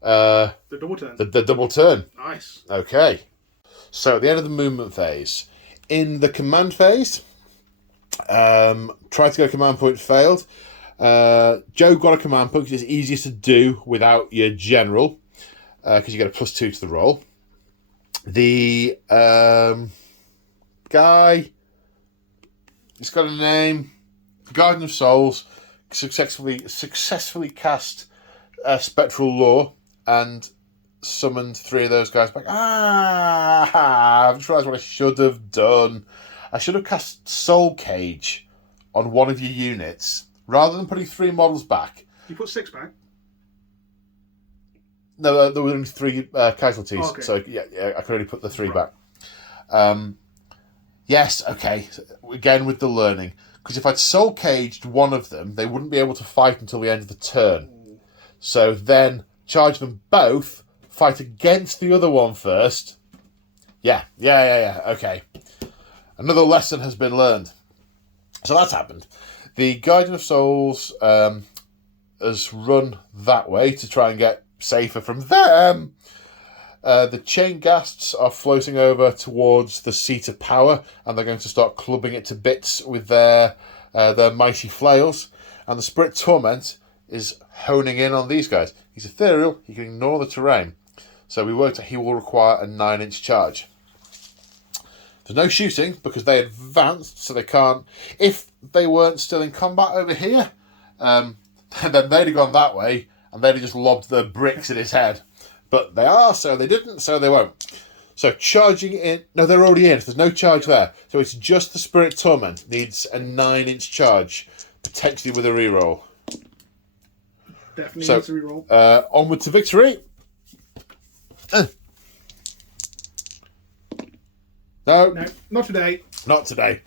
the double turn. The double turn. Nice. Okay. So, at the end of the movement phase, in the command phase, tried to go command point, failed. Joe got a command point because it's easier to do without your general, because you get a +2 to the roll. The guy, he's got a name, the Guardian of Souls, successfully cast Spectral Law and summoned 3 of those guys back. I've just realised what I should have done. I should have cast Soul Cage on one of your units rather than putting 3 models back. You put 6 back? No, there were only 3 casualties, oh, okay. So yeah, I could only put the 3 back. Yes, okay. Again with the learning, because if I'd Soul Caged one of them, they wouldn't be able to fight until the end of the turn. So then charge them both. Fight against the other one first. Yeah. Okay. Another lesson has been learned. So that's happened. The Guardian of Souls has run that way to try and get safer from them. The Chain Ghasts are floating over towards the Seat of Power, and they're going to start clubbing it to bits with their mighty flails. And the Spirit Torment is honing in on these guys. He's ethereal. He can ignore the terrain. So we worked out he will require a 9-inch charge. There's no shooting because they advanced, so they can't. If they weren't still in combat over here, then they'd have gone that way and they'd have just lobbed the bricks at his head. But they are, so they didn't, so they won't. So charging in. No, they're already in. There's no charge there. So it's just the Spirit Torment needs a 9-inch charge, potentially with a reroll. Definitely needs a reroll. Onward to victory. No, No, not today. not today.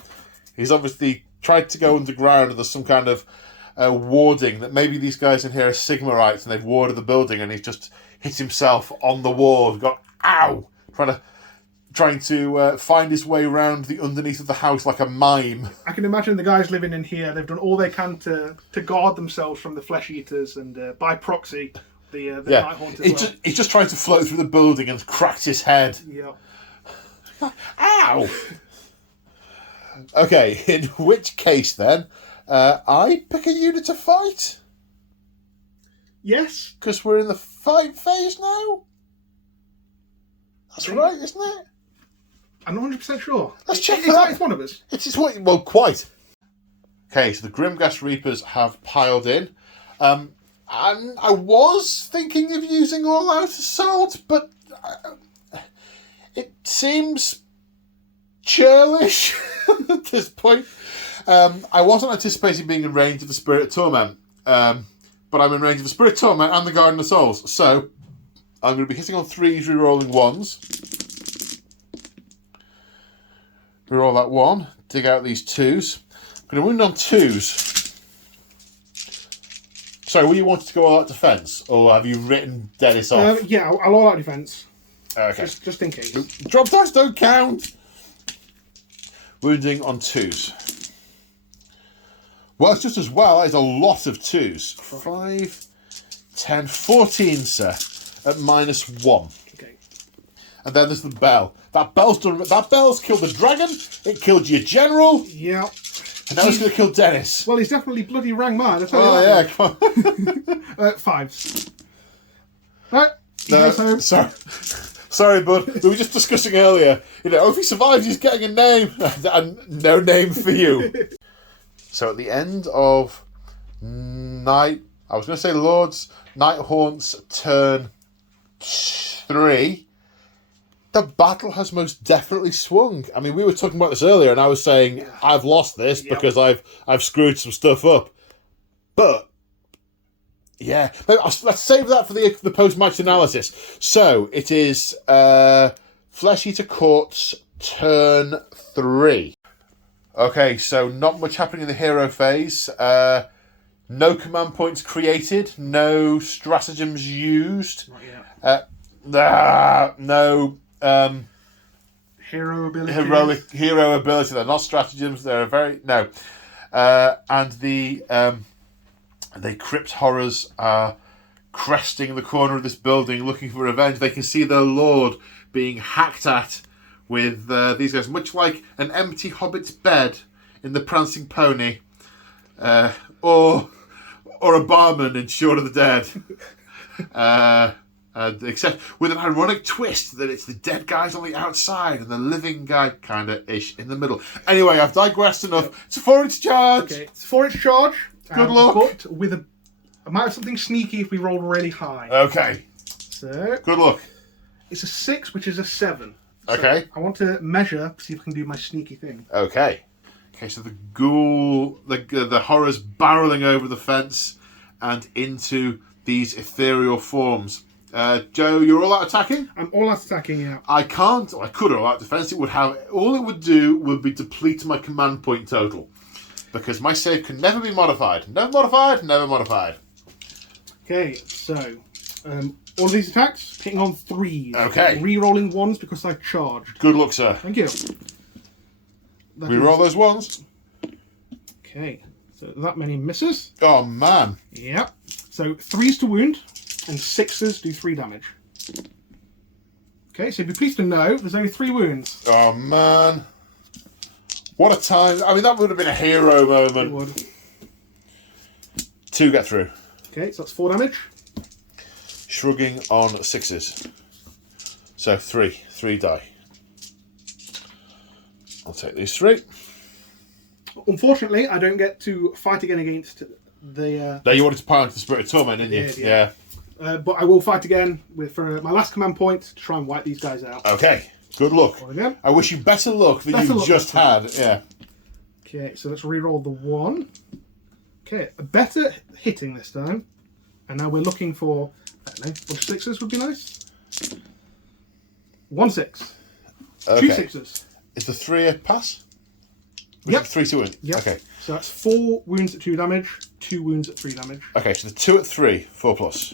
He's obviously tried to go underground, and there's some kind of warding that maybe these guys in here are Sigmarites and they've warded the building, and he's just hit himself on the wall. Got ow, trying to find his way around the underneath of the house like a mime. I can imagine the guys living in here. They've done all they can to guard themselves from the flesh eaters, and by proxy, the Nighthaunt as well. He's just trying to float through the building and cracked his head. Yeah. Ow! Okay, in which case then, I pick a unit to fight? Yes. Because we're in the fight phase now? That's right, isn't it? I'm not 100% sure. Let's check Is that. It's one of us. It's what, well, quite. Okay, so the Grimghast Reapers have piled in. And I was thinking of using all-out assault, but it seems churlish at this point. I wasn't anticipating being in range of the Spirit of Torment, but I'm in range of the Spirit of Torment and the Garden of Souls, so I'm going to be hitting on 3s, re-rolling 1s. Reroll that 1, dig out these 2s. I'm going to wound on 2s. Sorry, were you wanting to go all out defence, or have you written Dennis off? Yeah, I'll all out defence. Okay. Just in case. Drop dice don't count! Wounding on 2s. Well, it's just as well. That is a lot of 2s. 5, 10, 14, sir. At -1. Okay. And then there's the bell. That bell's killed the dragon. It killed your general. Yeah. And now it's going to kill Dennis. Well, he's definitely bloody rang mad. Oh, yeah, come on. 5s. Right. He No, goes home. sorry, bud. We were just discussing earlier. If he survives, he's getting a name. And no name for you. So at the end of I was going to say Lord's Nighthaunt's turn 3, the battle has most definitely swung. I mean, we were talking about this earlier, and I was saying I've lost this because I've screwed some stuff up. But yeah, let's save that for the post-match analysis. So it is Flesh Eater Court's turn 3. Okay, so not much happening in the hero phase. No command points created. No stratagems used. No Hero ability. hero ability. They're not stratagems. They're and the crypt horrors are cresting the corner of this building, looking for revenge. They can see their lord being hacked at with these guys, much like an empty hobbit's bed in The Prancing Pony, or a barman in Shaun of the Dead. Except with an ironic twist that it's the dead guys on the outside and the living guy kind of ish in the middle. Anyway, I've digressed enough. It's a 4-inch charge. Okay, it's a 4-inch charge. Good luck. But with a might have something sneaky if we roll really high. Okay. So Good luck. it's a 6, which is a 7. So Okay. I want to measure, see if I can do my sneaky thing. Okay. Okay, so the ghoul, the horrors barreling over the fence and into these ethereal forms. Joe, you're all out attacking? I'm all out attacking, yeah. I could all out defense. All it would do would be deplete my command point total. Because my save can never be modified. Never modified, never modified. Okay, so all of these attacks hitting on 3s. Okay. Re-rolling 1s because I charged. Good luck, sir. Thank you. We roll those ones. Okay, so that many misses. Oh, man. Yep. So 3s to wound, and 6s do 3 damage. Okay, so you'd be pleased to know there's only 3 wounds. Oh, man. What a time. I mean, that would have been a hero It moment. would. 2 get through. Okay, so that's 4 damage. Shrugging on 6s. So 3 die. I'll take these 3. Unfortunately, I don't get to fight again against the... Now, you wanted to pile into the Spirit of Torment, didn't you? did, yeah. But I will fight again for my last command point to try and wipe these guys out. Okay. Good luck. Again. I wish you better luck than you just had. Yeah. Okay, so let's re-roll the 1. Okay, a better hitting this time. And now we're looking for, I don't know, bunch of 6s would be nice. 1 6. Okay. 2 6s. Is the 3 a pass? Yep. 3 to win. Yep. Okay. So that's 4 wounds at 2 damage, 2 wounds at 3 damage. Okay, so the 2 at 3, 4 plus.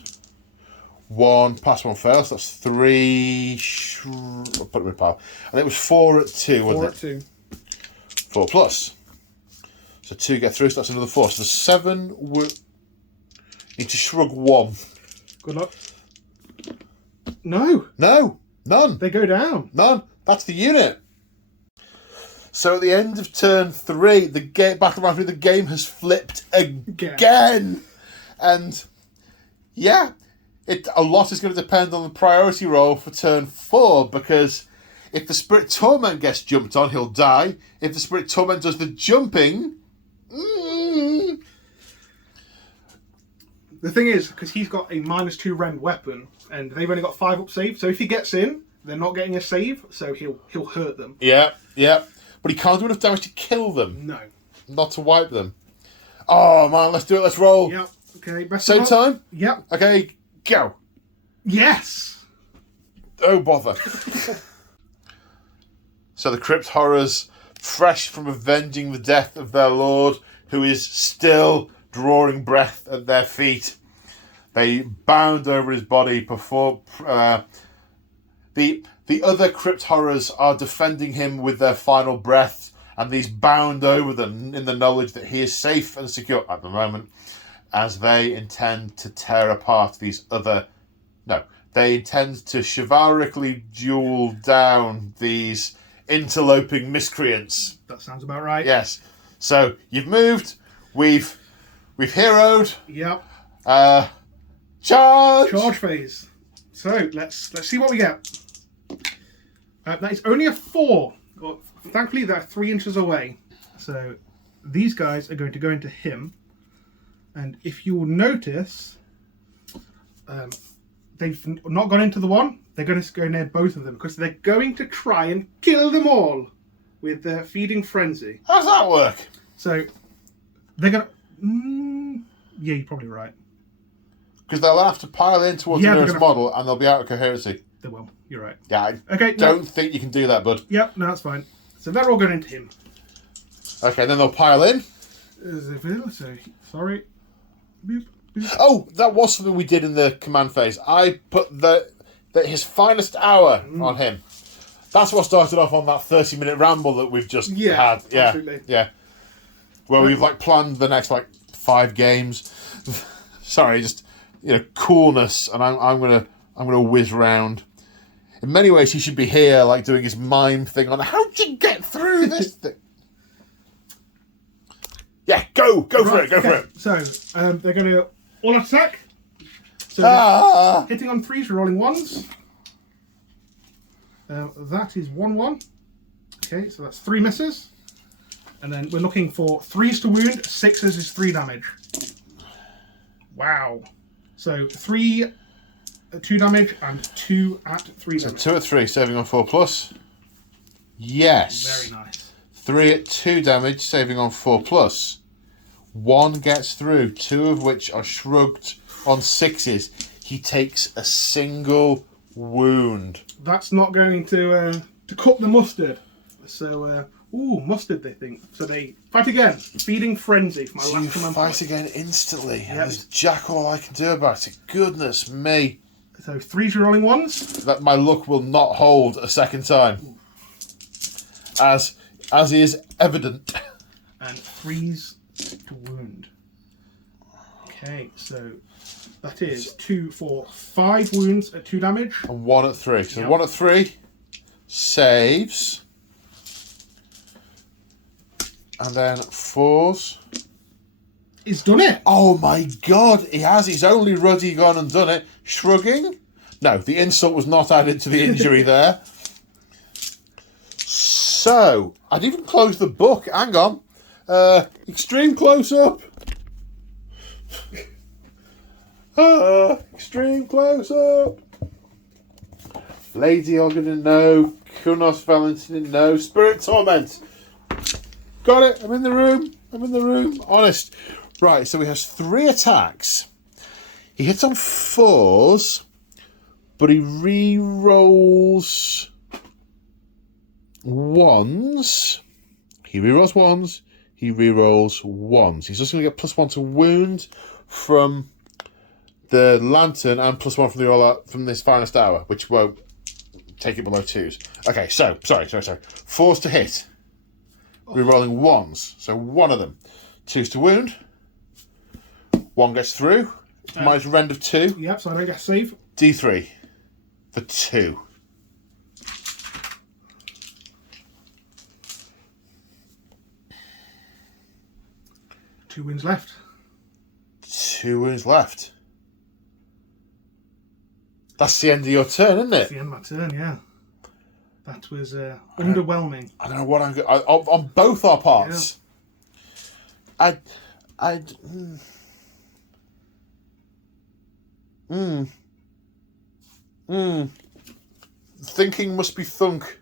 1 pass, 1 fail, so that's 3. I'll put it in power. And it was 4 at 2, wasn't 4 it? at 2. 4 plus. So 2 get through, so that's another 4. So the 7 would need to shrug 1. Good luck. No. No, none. They go down. None. That's the unit. So at the end of turn 3, the battle round 3, the game has flipped again. And yeah, a lot is going to depend on the priority roll for turn 4, because if the Spirit Torment gets jumped on, he'll die. If the Spirit Torment does the jumping... The thing is, because he's got a -2 rend weapon, and they've only got 5 up save, so if he gets in, they're not getting a save, so he'll hurt them. Yeah. But he can't do enough damage to kill them. No. Not to wipe them. Oh, man, let's do it. Let's roll. Yep. Okay, best Same of luck. time? Yep. Okay, go. Yes! Oh, bother. So the Crypt Horrors, fresh from avenging the death of their lord, who is still drawing breath at their feet, they bound over his body before... The other Crypt Horrors are defending him with their final breath, and these bound over them in the knowledge that he is safe and secure at the moment, as they intend to tear apart these other... No, they intend to chivalrically duel down these interloping miscreants. That sounds about right. Yes. So, you've moved, we've heroed. Yep. Charge! Charge phase. So, let's see what we get. That is only a 4. Well, thankfully, they're 3 inches away. So, these guys are going to go into him. And if you will notice, they've not gone into the one. They're going to go near both of them, because they're going to try and kill them all with their feeding frenzy. How does that work? So, they're going to... yeah, you're probably right. Because they'll have to pile in towards the nearest model, and they'll be out of coherency. They will. You're right. Yeah, I don't think you can do that, bud. Yep, no, that's fine. So they're all going into him. Okay, then they'll pile in. So, sorry. Boop, boop. Oh, that was something we did in the command phase. I put his finest hour on him. That's what started off on that 30-minute ramble that we've just had. Yeah, absolutely. Yeah. Where we've planned the next 5 games. Sorry, just coolness, and I'm gonna whiz round. In many ways, he should be here, doing his mime thing on how'd you get through this thing. Yeah, go for it, go for it. So they're going to all attack. So hitting on 3s, we're rolling 1s. That is 1-1. Okay, so that's 3 misses. And then we're looking for 3s to wound, 6s is 3 damage. Wow. So 3 at 2 damage and 2 at 3 damage. So 2 at 3, saving on 4 plus. Yes. Very nice. 3 at 2 damage, saving on 4 plus. 1 gets through, 2 of which are shrugged on 6s. He takes a single wound. That's not going to cut the mustard. So, mustard, they think. So they fight again. Feeding frenzy for my last command. Fight again instantly. Yep. There's jack all I can do about it. Goodness me. So 3s, you're rolling 1s. That my luck will not hold a second time. As is evident. And 3s to wound. Okay, so that is 2, 4, 5 wounds at 2 damage. And 1 at 3. So 1 at 3 saves. And then 4s. He's done it. Oh my god, he has. He's only ruddy gone and done it. Shrugging? No, the insult was not added to the injury there. So, I'd even close the book. Hang on. Extreme close-up. Extreme close-up. Lady Ogden, no. Kunos Valentin, no. Spirit Torment. Got it. I'm in the room. Honest. Right, so he has 3 attacks. He hits on 4s, but he re-rolls ones. He rerolls ones. He rerolls ones. He's also going to get +1 to wound from the lantern and +1 from the from this finest hour, which won't take it below 2s. Okay, so sorry. 4s to hit. Rerolling ones. So one of them. 2s to wound. One gets through. Minus rend of 2. Yep, so I don't get a save. D3 for 2. Two wounds left. 2 wounds left. That's the end of your turn, isn't That's it? the end of my turn, yeah. That was underwhelming. I don't know what I'm going on both our parts. Yeah. Thinking must be thunk.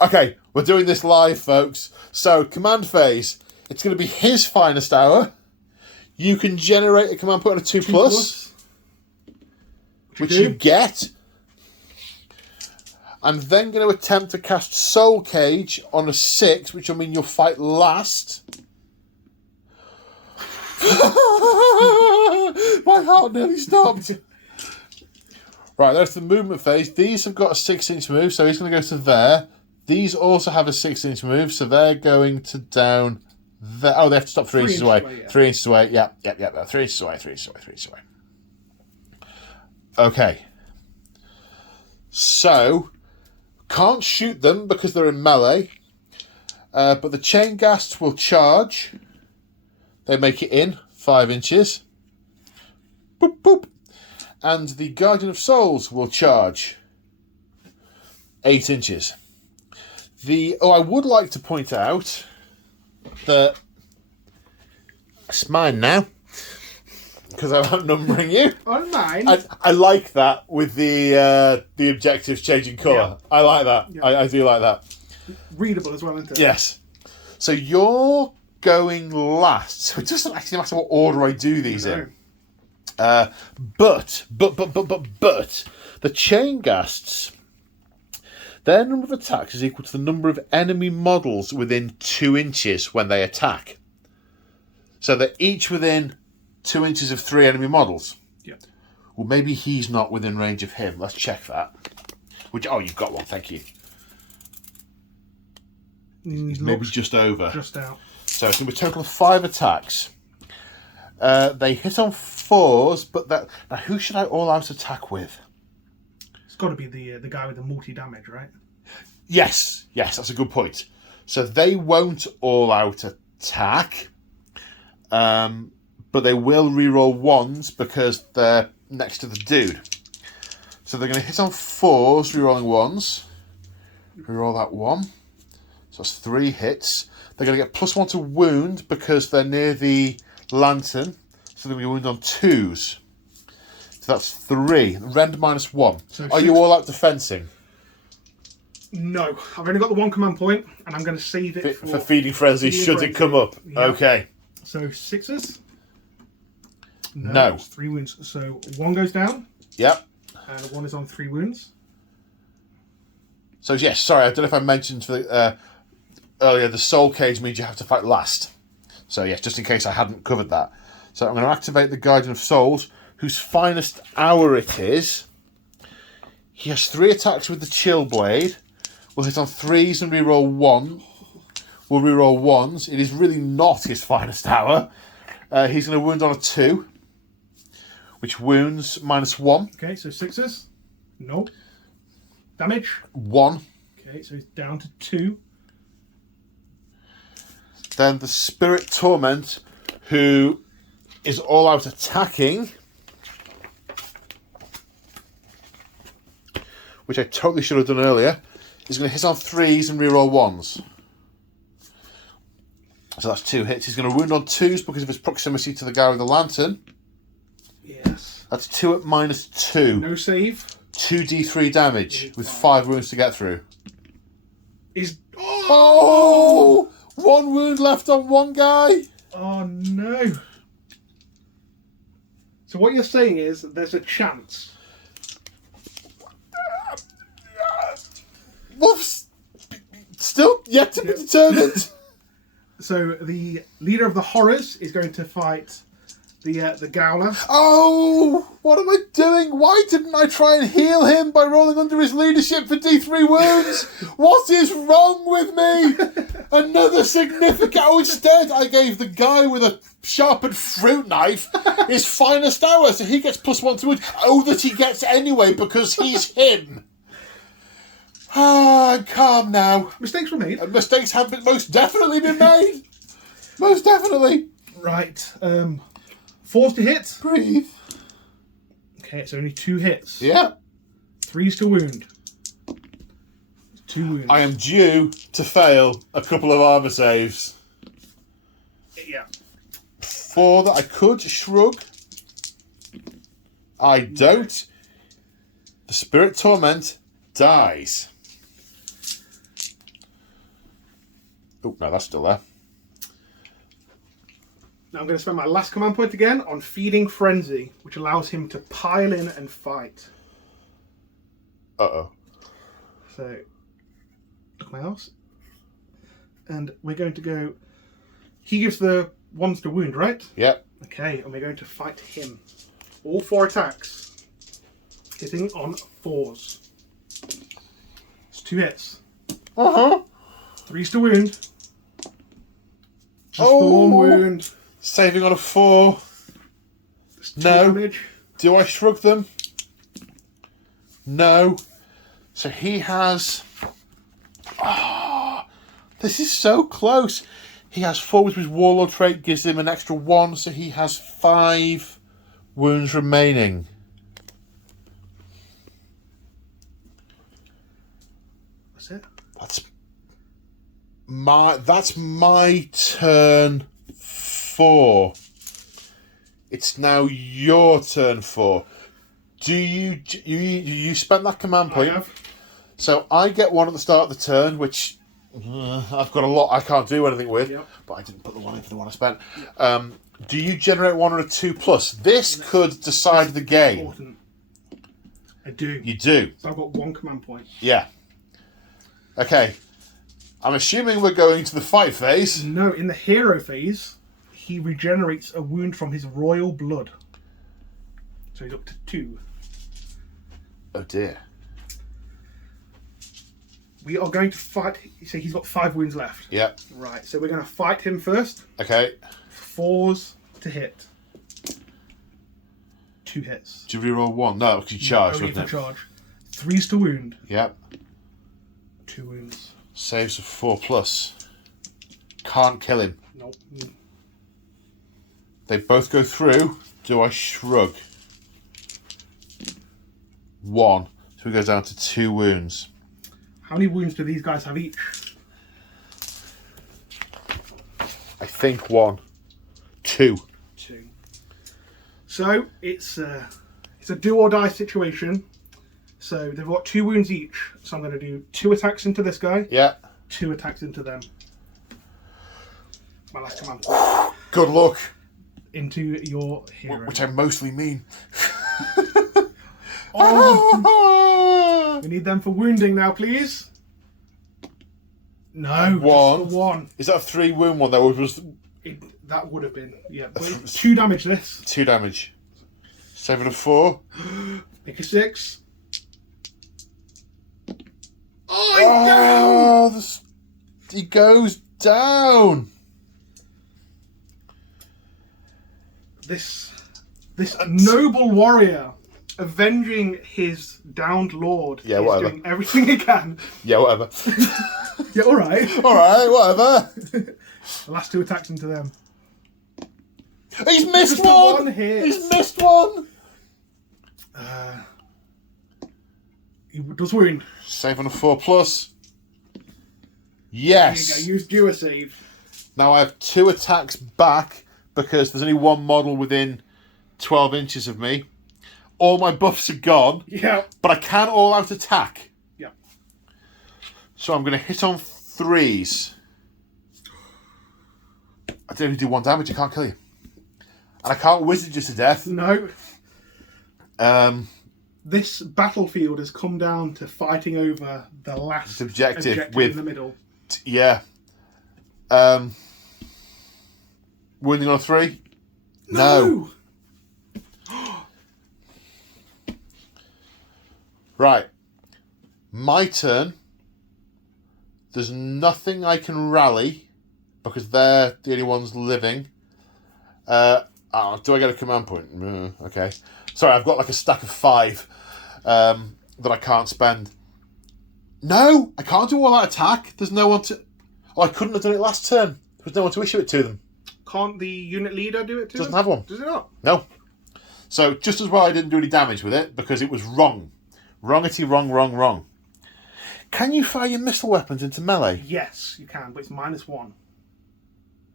Okay, we're doing this live, folks. So, command phase. It's going to be his finest hour. You can generate a command point on a 2+, which you get. I'm then going to attempt to cast Soul Cage on a 6, which will mean you'll fight last. My heart nearly stopped. Right, there's the movement phase. These have got a 6-inch move, so he's going to go to there. These also have a 6-inch move, so they're going to down there. Oh, they have to stop 3 inches away. 3 inches away, yeah. 3 inches away. Okay. So, can't shoot them because they're in melee. But the chain ghasts will charge. They make it in 5 inches. Boop, boop. And the Guardian of Souls will charge 8 inches. I would like to point out that it's mine now because I'm outnumbering you. On mine. I like that with the objectives changing colour. Yeah. I like that. Yeah. I do like that. Readable as well, isn't it? Yes. So you're going last. So it doesn't actually matter what order I do these in. But the chain ghasts, their number of attacks is equal to the number of enemy models within 2 inches when they attack. So they're each within 2 inches of 3 enemy models. Yeah. Well, maybe he's not within range of him. Let's check that. You've got one. Thank you. Maybe just over. Just out. So it's going to be a total of 5 attacks. They hit on 4s, but now who should I all-out attack with? It's got to be the guy with the multi-damage, right? Yes, that's a good point. So they won't all-out attack, but they will reroll 1s because they're next to the dude. So they're going to hit on 4s, rerolling 1s. Reroll that 1. So that's 3 hits. They're going to get +1 to wound because they're near the lantern. So they're going to wound on 2s. So that's 3. Rend -1. So are you all out defensing? No. I've only got the 1 command point, and I'm going to save it for Feeding Frenzy should it come up. Yeah. Okay. So 6s? No. 3 wounds. So 1 goes down. Yep. And 1 is on 3 wounds. So yes, sorry, I don't know if I mentioned earlier, the Soul Cage means you have to fight last. So yes, just in case I hadn't covered that. So I'm going to activate the Guardian of Souls, whose finest hour it is. He has 3 attacks with the Chill Blade. Will hit on 3s and reroll 1. Will reroll 1s. It is really not his finest hour. He's going to wound on a 2, which wounds -1. Okay, so 6s. No. Damage? 1. Okay, so he's down to 2. Then the Spirit Torment, who is all out attacking, which I totally should have done earlier, is going to hit on 3s and reroll 1s. So that's 2 hits. He's going to wound on 2s because of his proximity to the guy with the lantern. Yes. That's 2 at -2. No save. 2d3 damage with 5 wounds to get through. Oh! 1 wound left on 1 guy. Oh no. So what you're saying is there's a chance. Well, Still yet to be determined. So the leader of the horrors is going to fight the Gowler. Oh, what am I doing? Why didn't I try and heal him by rolling under his leadership for D3 wounds? What is wrong with me? Another significant... Oh, instead I gave the guy with a sharpened fruit knife his finest hour, so he gets +1 to wound. Oh, that he gets anyway, because he's him. I'm calm now. Mistakes were made. And mistakes have most definitely been made. Most definitely. Right. 4s to hit. Breathe. Okay, it's only 2 hits. Yeah. 3s to wound. 2 wounds. I am due to fail a couple of armour saves. Yeah. 4 that I could shrug. I don't. The Spirit Torment dies. Oh, no, that's still there. Now I'm going to spend my last command point again on Feeding Frenzy, which allows him to pile in and fight. Uh-oh. So, look at my house. And we're going to go... He gives the ones to wound, right? Yep. Okay, and we're going to fight him. All 4 attacks. Hitting on 4s. It's 2 hits. Uh-huh. 3s to wound. Just the 1 wound. Saving on a 4. It's 2 No. damage. Do I shrug them? No. So he has... this is so close. He has 4 with his Warlord trait, gives him an extra 1, so he has 5 wounds remaining. That's it. That's my turn 4. It's now your turn 4. Do you spent that command point? I have. So I get 1 at the start of the turn, which I've got a lot I can't do anything with. Yep. But I didn't put the 1 in for the 1 I spent. Do you generate 1 or a 2+? This could decide the game. Important. I do. You do. So I've got 1 command point. Yeah. Okay. I'm assuming we're going to the fight phase. No, in the hero phase, he regenerates a wound from his royal blood. So he's up to 2. Oh dear. We are going to fight. So he's got 5 wounds left. Yep. Right, so we're going to fight him first. Okay. 4s to hit. 2 hits. Do you reroll 1? No, because you charge, Only wasn't for it? charge. 3s to wound. Yep. 2 wounds. Saves of 4+. Can't kill him. Nope. They both go through. Do I shrug? 1. So we go down to 2 wounds. How many wounds do these guys have each? I think 1. 2. 2. So it's a do or die situation. So they've got 2 wounds each. So I'm going to do 2 attacks into this guy. Yeah. 2 attacks into them. My last command. Good luck. Into your hero. Which I mostly mean. Oh, we need them for wounding now, please. No. 1. Just the 1. Is that a 3 wound one though? That would have been. Yeah. But it's 2 damage this. 2 damage. 7 of 4. Pick a 6. Oh, he's down! He goes down. This noble warrior avenging his downed lord. Yeah, is whatever. doing everything he can. Yeah, whatever. Yeah, all right. All right, whatever. The last 2 attacks into them. He's missed Just the 1. 1 hit. He's missed 1. He does wound. Save on a 4+. There Yes. you go. Use do a save. Now I have 2 attacks back because there's only 1 model within 12 inches of me. All my buffs are gone, Yeah. but I can all-out attack. Yeah. So I'm going to hit on 3s. I don't even do 1 damage. I can't kill you, and I can't wizard you to death. No. This battlefield has come down to fighting over the last Objective with in the middle. Yeah. Wounding on a 3? No. Right. My turn. There's nothing I can rally because they're the only ones living. Do I get a command point? Okay. Sorry, I've got like a stack of 5 that I can't spend. No, I can't do all that attack. There's no one to... Oh, I couldn't have done it last turn. There's no one to issue it to them. Can't the unit leader do it to Doesn't them? have one. Does it not? No. So, just as well I didn't do any damage with it, because it was wrong. Wrongity, wrong. Can you fire your missile weapons into melee? Yes, you can, but it's -1.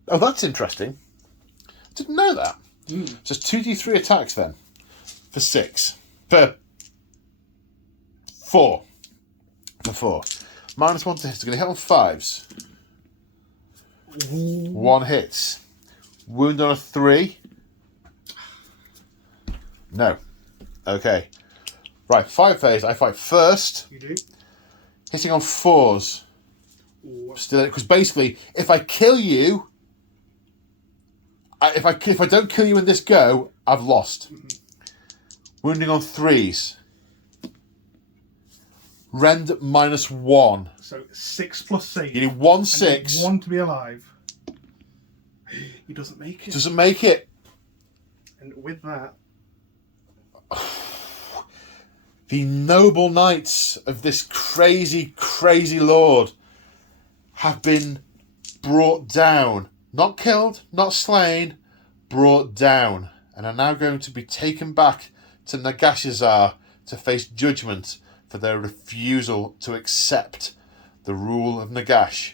Oh, that's interesting. Didn't know that. So it's 2d3 attacks then. For 6. For 4. For 4. -1 to hit. It's going to hit on 5s. 1 hits. Wound on a 3. No. Okay. Right, 5 phase. I fight first. You do? Hitting on 4s. Still, because basically, if I kill you, if I don't kill you in this go, I've lost. Wounding on 3s. Rend -1. So 6 plus save. You need 1 6. 1 to be alive. He doesn't make it. Doesn't make it. And with that, The noble knights of this crazy, crazy lord have been brought down. Not killed, not slain, brought down. And are now going to be taken back to Nagashazar to face judgment for their refusal to accept the rule of Nagash.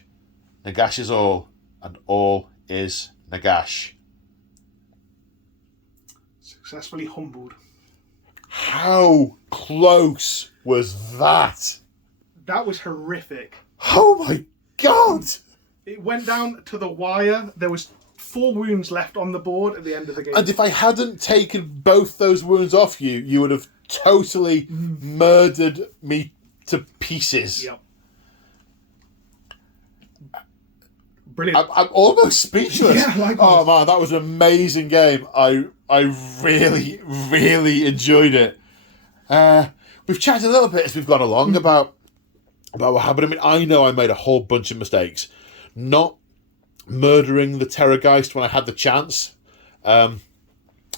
Nagash is all, and all is Nagash. successfully humbled. How close was that? That was horrific. Oh my god! It went down to the wire. There was 4 wounds left on the board at the end of the game. And if I hadn't taken both those wounds off you, you would have totally murdered me to pieces. Yep. Brilliant. I'm almost speechless. Yeah, likewise. Oh man, that was an amazing game. I really, really enjoyed it. We've chatted a little bit as we've gone along about what happened. I mean, I know I made a whole bunch of mistakes. Not murdering the Terrorgeist when I had the chance.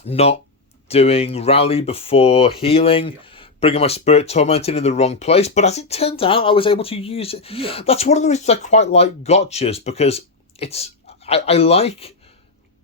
Not doing rally before healing. Bringing my Spirit Tormented in the wrong place. But as it turned out, I was able to use it. Yeah. That's one of the reasons I quite like gotchas, because I like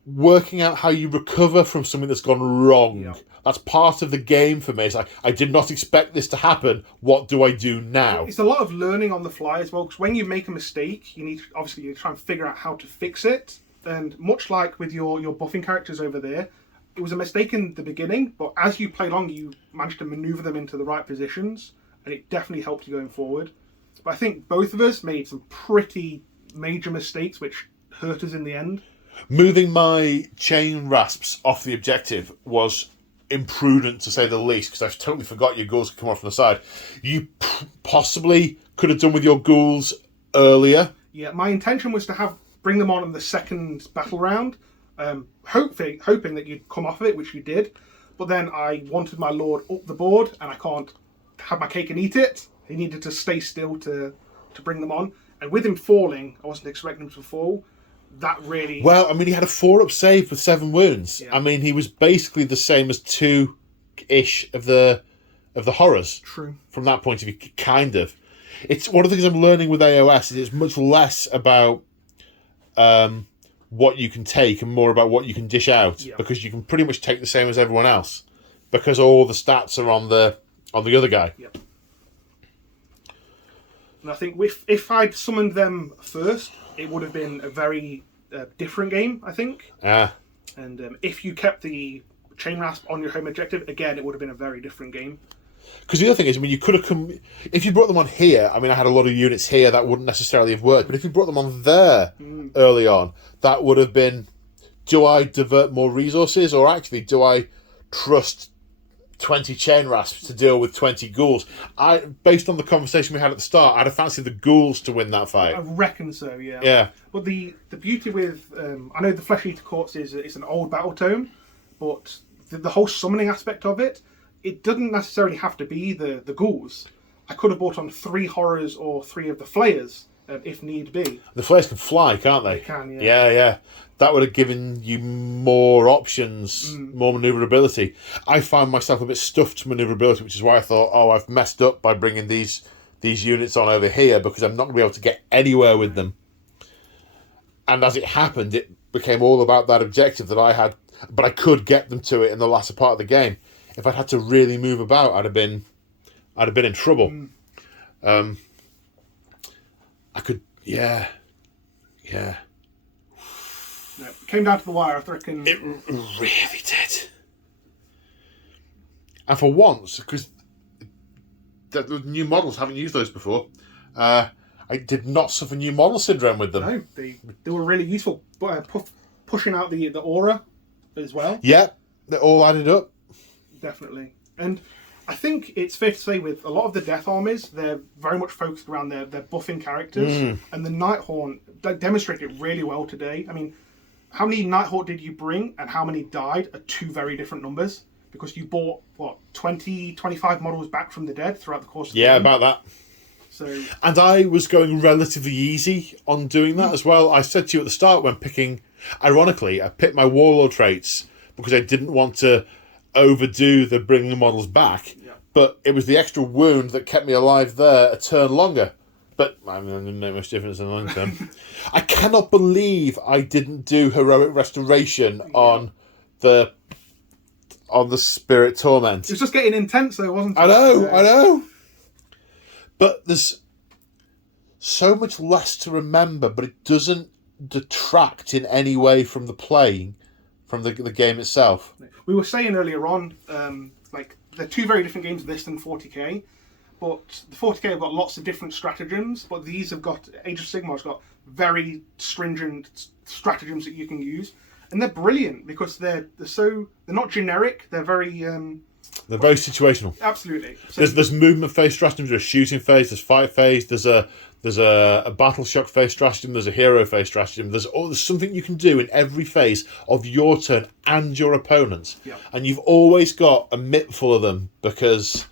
working out how you recover from something that's gone wrong. Yeah. That's part of the game for me. It's like, I did not expect this to happen. What do I do now? It's a lot of learning on the fly as well, because when you make a mistake, you need to try and figure out how to fix it. And much like with your buffing characters over there, it was a mistake in the beginning, but as you play along, you managed to maneuver them into the right positions, and it definitely helped you going forward. But I think both of us made some pretty major mistakes, which hurt us in the end. Moving my chain rasps off the objective was imprudent, to say the least, because I totally forgot your ghouls could come off from the side. You possibly could have done with your ghouls earlier. Yeah, my intention was to bring them on in the second battle round, hoping that you'd come off of it, which you did. But then I wanted my lord up the board, and I can't have my cake and eat it. He needed to stay still to bring them on. And with him falling, I wasn't expecting him to fall. That really... Well, I mean, he had a 4-up save with 7 wounds. Yeah. I mean, he was basically the same as 2-ish of the horrors. True. From that point of view, kind of. It's one of the things I'm learning with AOS is it's much less about what you can take and more about what you can dish out, because you can pretty much take the same as everyone else, because all the stats are on the other guy. Yep. And I think if I'd summoned them first, it would have been a very different game, I think. And if you kept the chain rasp on your home objective, again, it would have been a very different game. Because the other thing is, I mean, you could have come... If you brought them on here, I mean, I had a lot of units here that wouldn't necessarily have worked, but if you brought them on there early on, that would have been, do I divert more resources, or actually do I trust 20 chain rasps to deal with 20 ghouls. Based on the conversation we had at the start, I'd have fancied the ghouls to win that fight. I reckon so, yeah. Yeah. But the beauty with... I know the Flesh Eater Courts is it's an old battle tome, but the whole summoning aspect of it, it doesn't necessarily have to be the ghouls. I could have brought on 3 horrors or 3 of the flayers, if need be. The flayers can fly, can't they? They can, yeah. Yeah, yeah. That would have given you more options, more manoeuvrability. I found myself a bit stuffed to manoeuvrability, which is why I thought, oh, I've messed up by bringing these units on over here because I'm not going to be able to get anywhere with them. And as it happened, it became all about that objective that I had, but I could get them to it in the latter part of the game. If I'd had to really move about, I'd have been in trouble. I could, yeah. No, it came down to the wire, I reckon. It really did. And for once, because the new models, haven't used those before, I did not suffer new model syndrome with them. No, they were really useful. Pushing out the aura as well. Yeah, they all added up. Definitely. And I think it's fair to say with a lot of the death armies, they're very much focused around their buffing characters. And the Nighthaunt demonstrated it really well today. I mean, how many Nighthaunt did you bring and how many died are 2 very different numbers. Because you bought, 20, 25 models back from the dead throughout the course of the game. About that. So, and I was going relatively easy on doing that as well. I said to you at the start when picking... Ironically, I picked my warlord traits because I didn't want to overdo the bringing the models back. Yeah. But it was the extra wound that kept me alive there a turn longer. But I mean, it didn't make much difference in the long term. I cannot believe I didn't do heroic restoration on the Spirit Torment. It was just getting intense though, wasn't it? I know. But there's so much less to remember, but it doesn't detract in any way from the playing, from the game itself. We were saying earlier on, they're 2 very different games, this and 40k. But the 40k have got lots of different stratagems, but these have got, Age of Sigmar has got very stringent stratagems that you can use. And they're brilliant because they're not generic, they're very... they're very situational. Absolutely. So there's movement phase stratagems, there's shooting phase, there's fight phase, there's a battle shock phase stratagem, there's a hero phase stratagem, there's something you can do in every phase of your turn and your opponent's. Yeah. And you've always got a mitt full of them because...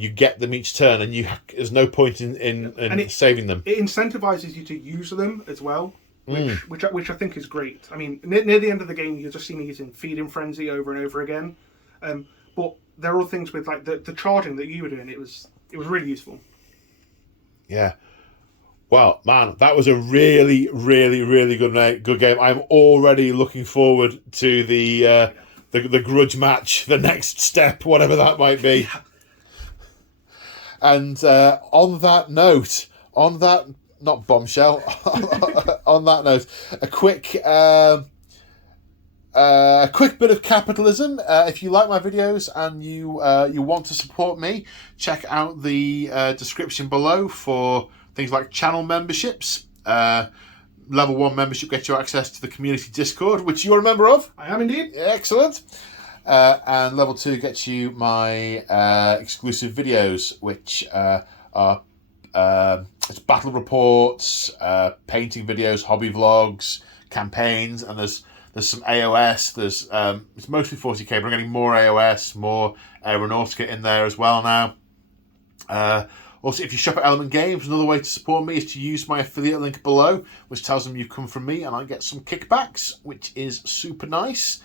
you get them each turn, and there's no point in saving them. It incentivizes you to use them as well, which I think is great. I mean, near the end of the game, you just see me using Feeding Frenzy over and over again. But there are things with like the charging that you were doing. It was really useful. Yeah. Well, man, that was a really, really, really good game. I'm already looking forward to the grudge match, the next step, whatever that might be. Yeah. And on that note, not bombshell, on that note, a quick bit of capitalism. If you like my videos and you want to support me, check out the description below for things like channel memberships. Level 1 membership gets you access to the community Discord, which you're a member of. I am indeed. Excellent. And level 2 gets you my exclusive videos, which are it's battle reports, painting videos, hobby vlogs, campaigns, and there's some AOS. There's it's mostly 40k, but I'm getting more AOS, more Aeronautica in there as well now. Also, if you shop at Element Games, another way to support me is to use my affiliate link below, which tells them you've come from me, and I get some kickbacks, which is super nice.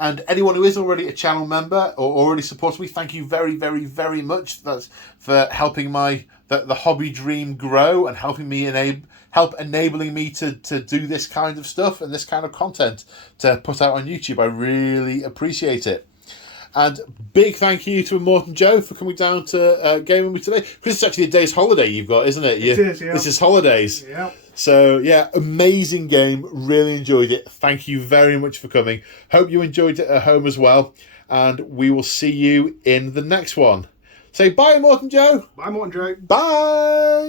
And anyone who is already a channel member or already supports me, thank you very, very, very much. That's for helping the hobby dream grow and helping me enabling me to do this kind of stuff and this kind of content to put out on YouTube. I really appreciate it. And big thank you to Morton Joe for coming down to gaming with me today. Because it's actually a day's holiday you've got, isn't it? It is, yeah. This is holidays. Yeah. So, yeah, amazing game. Really enjoyed it. Thank you very much for coming. Hope you enjoyed it at home as well. And we will see you in the next one. Say bye, Morton Joe. Bye, Morton Joe. Bye.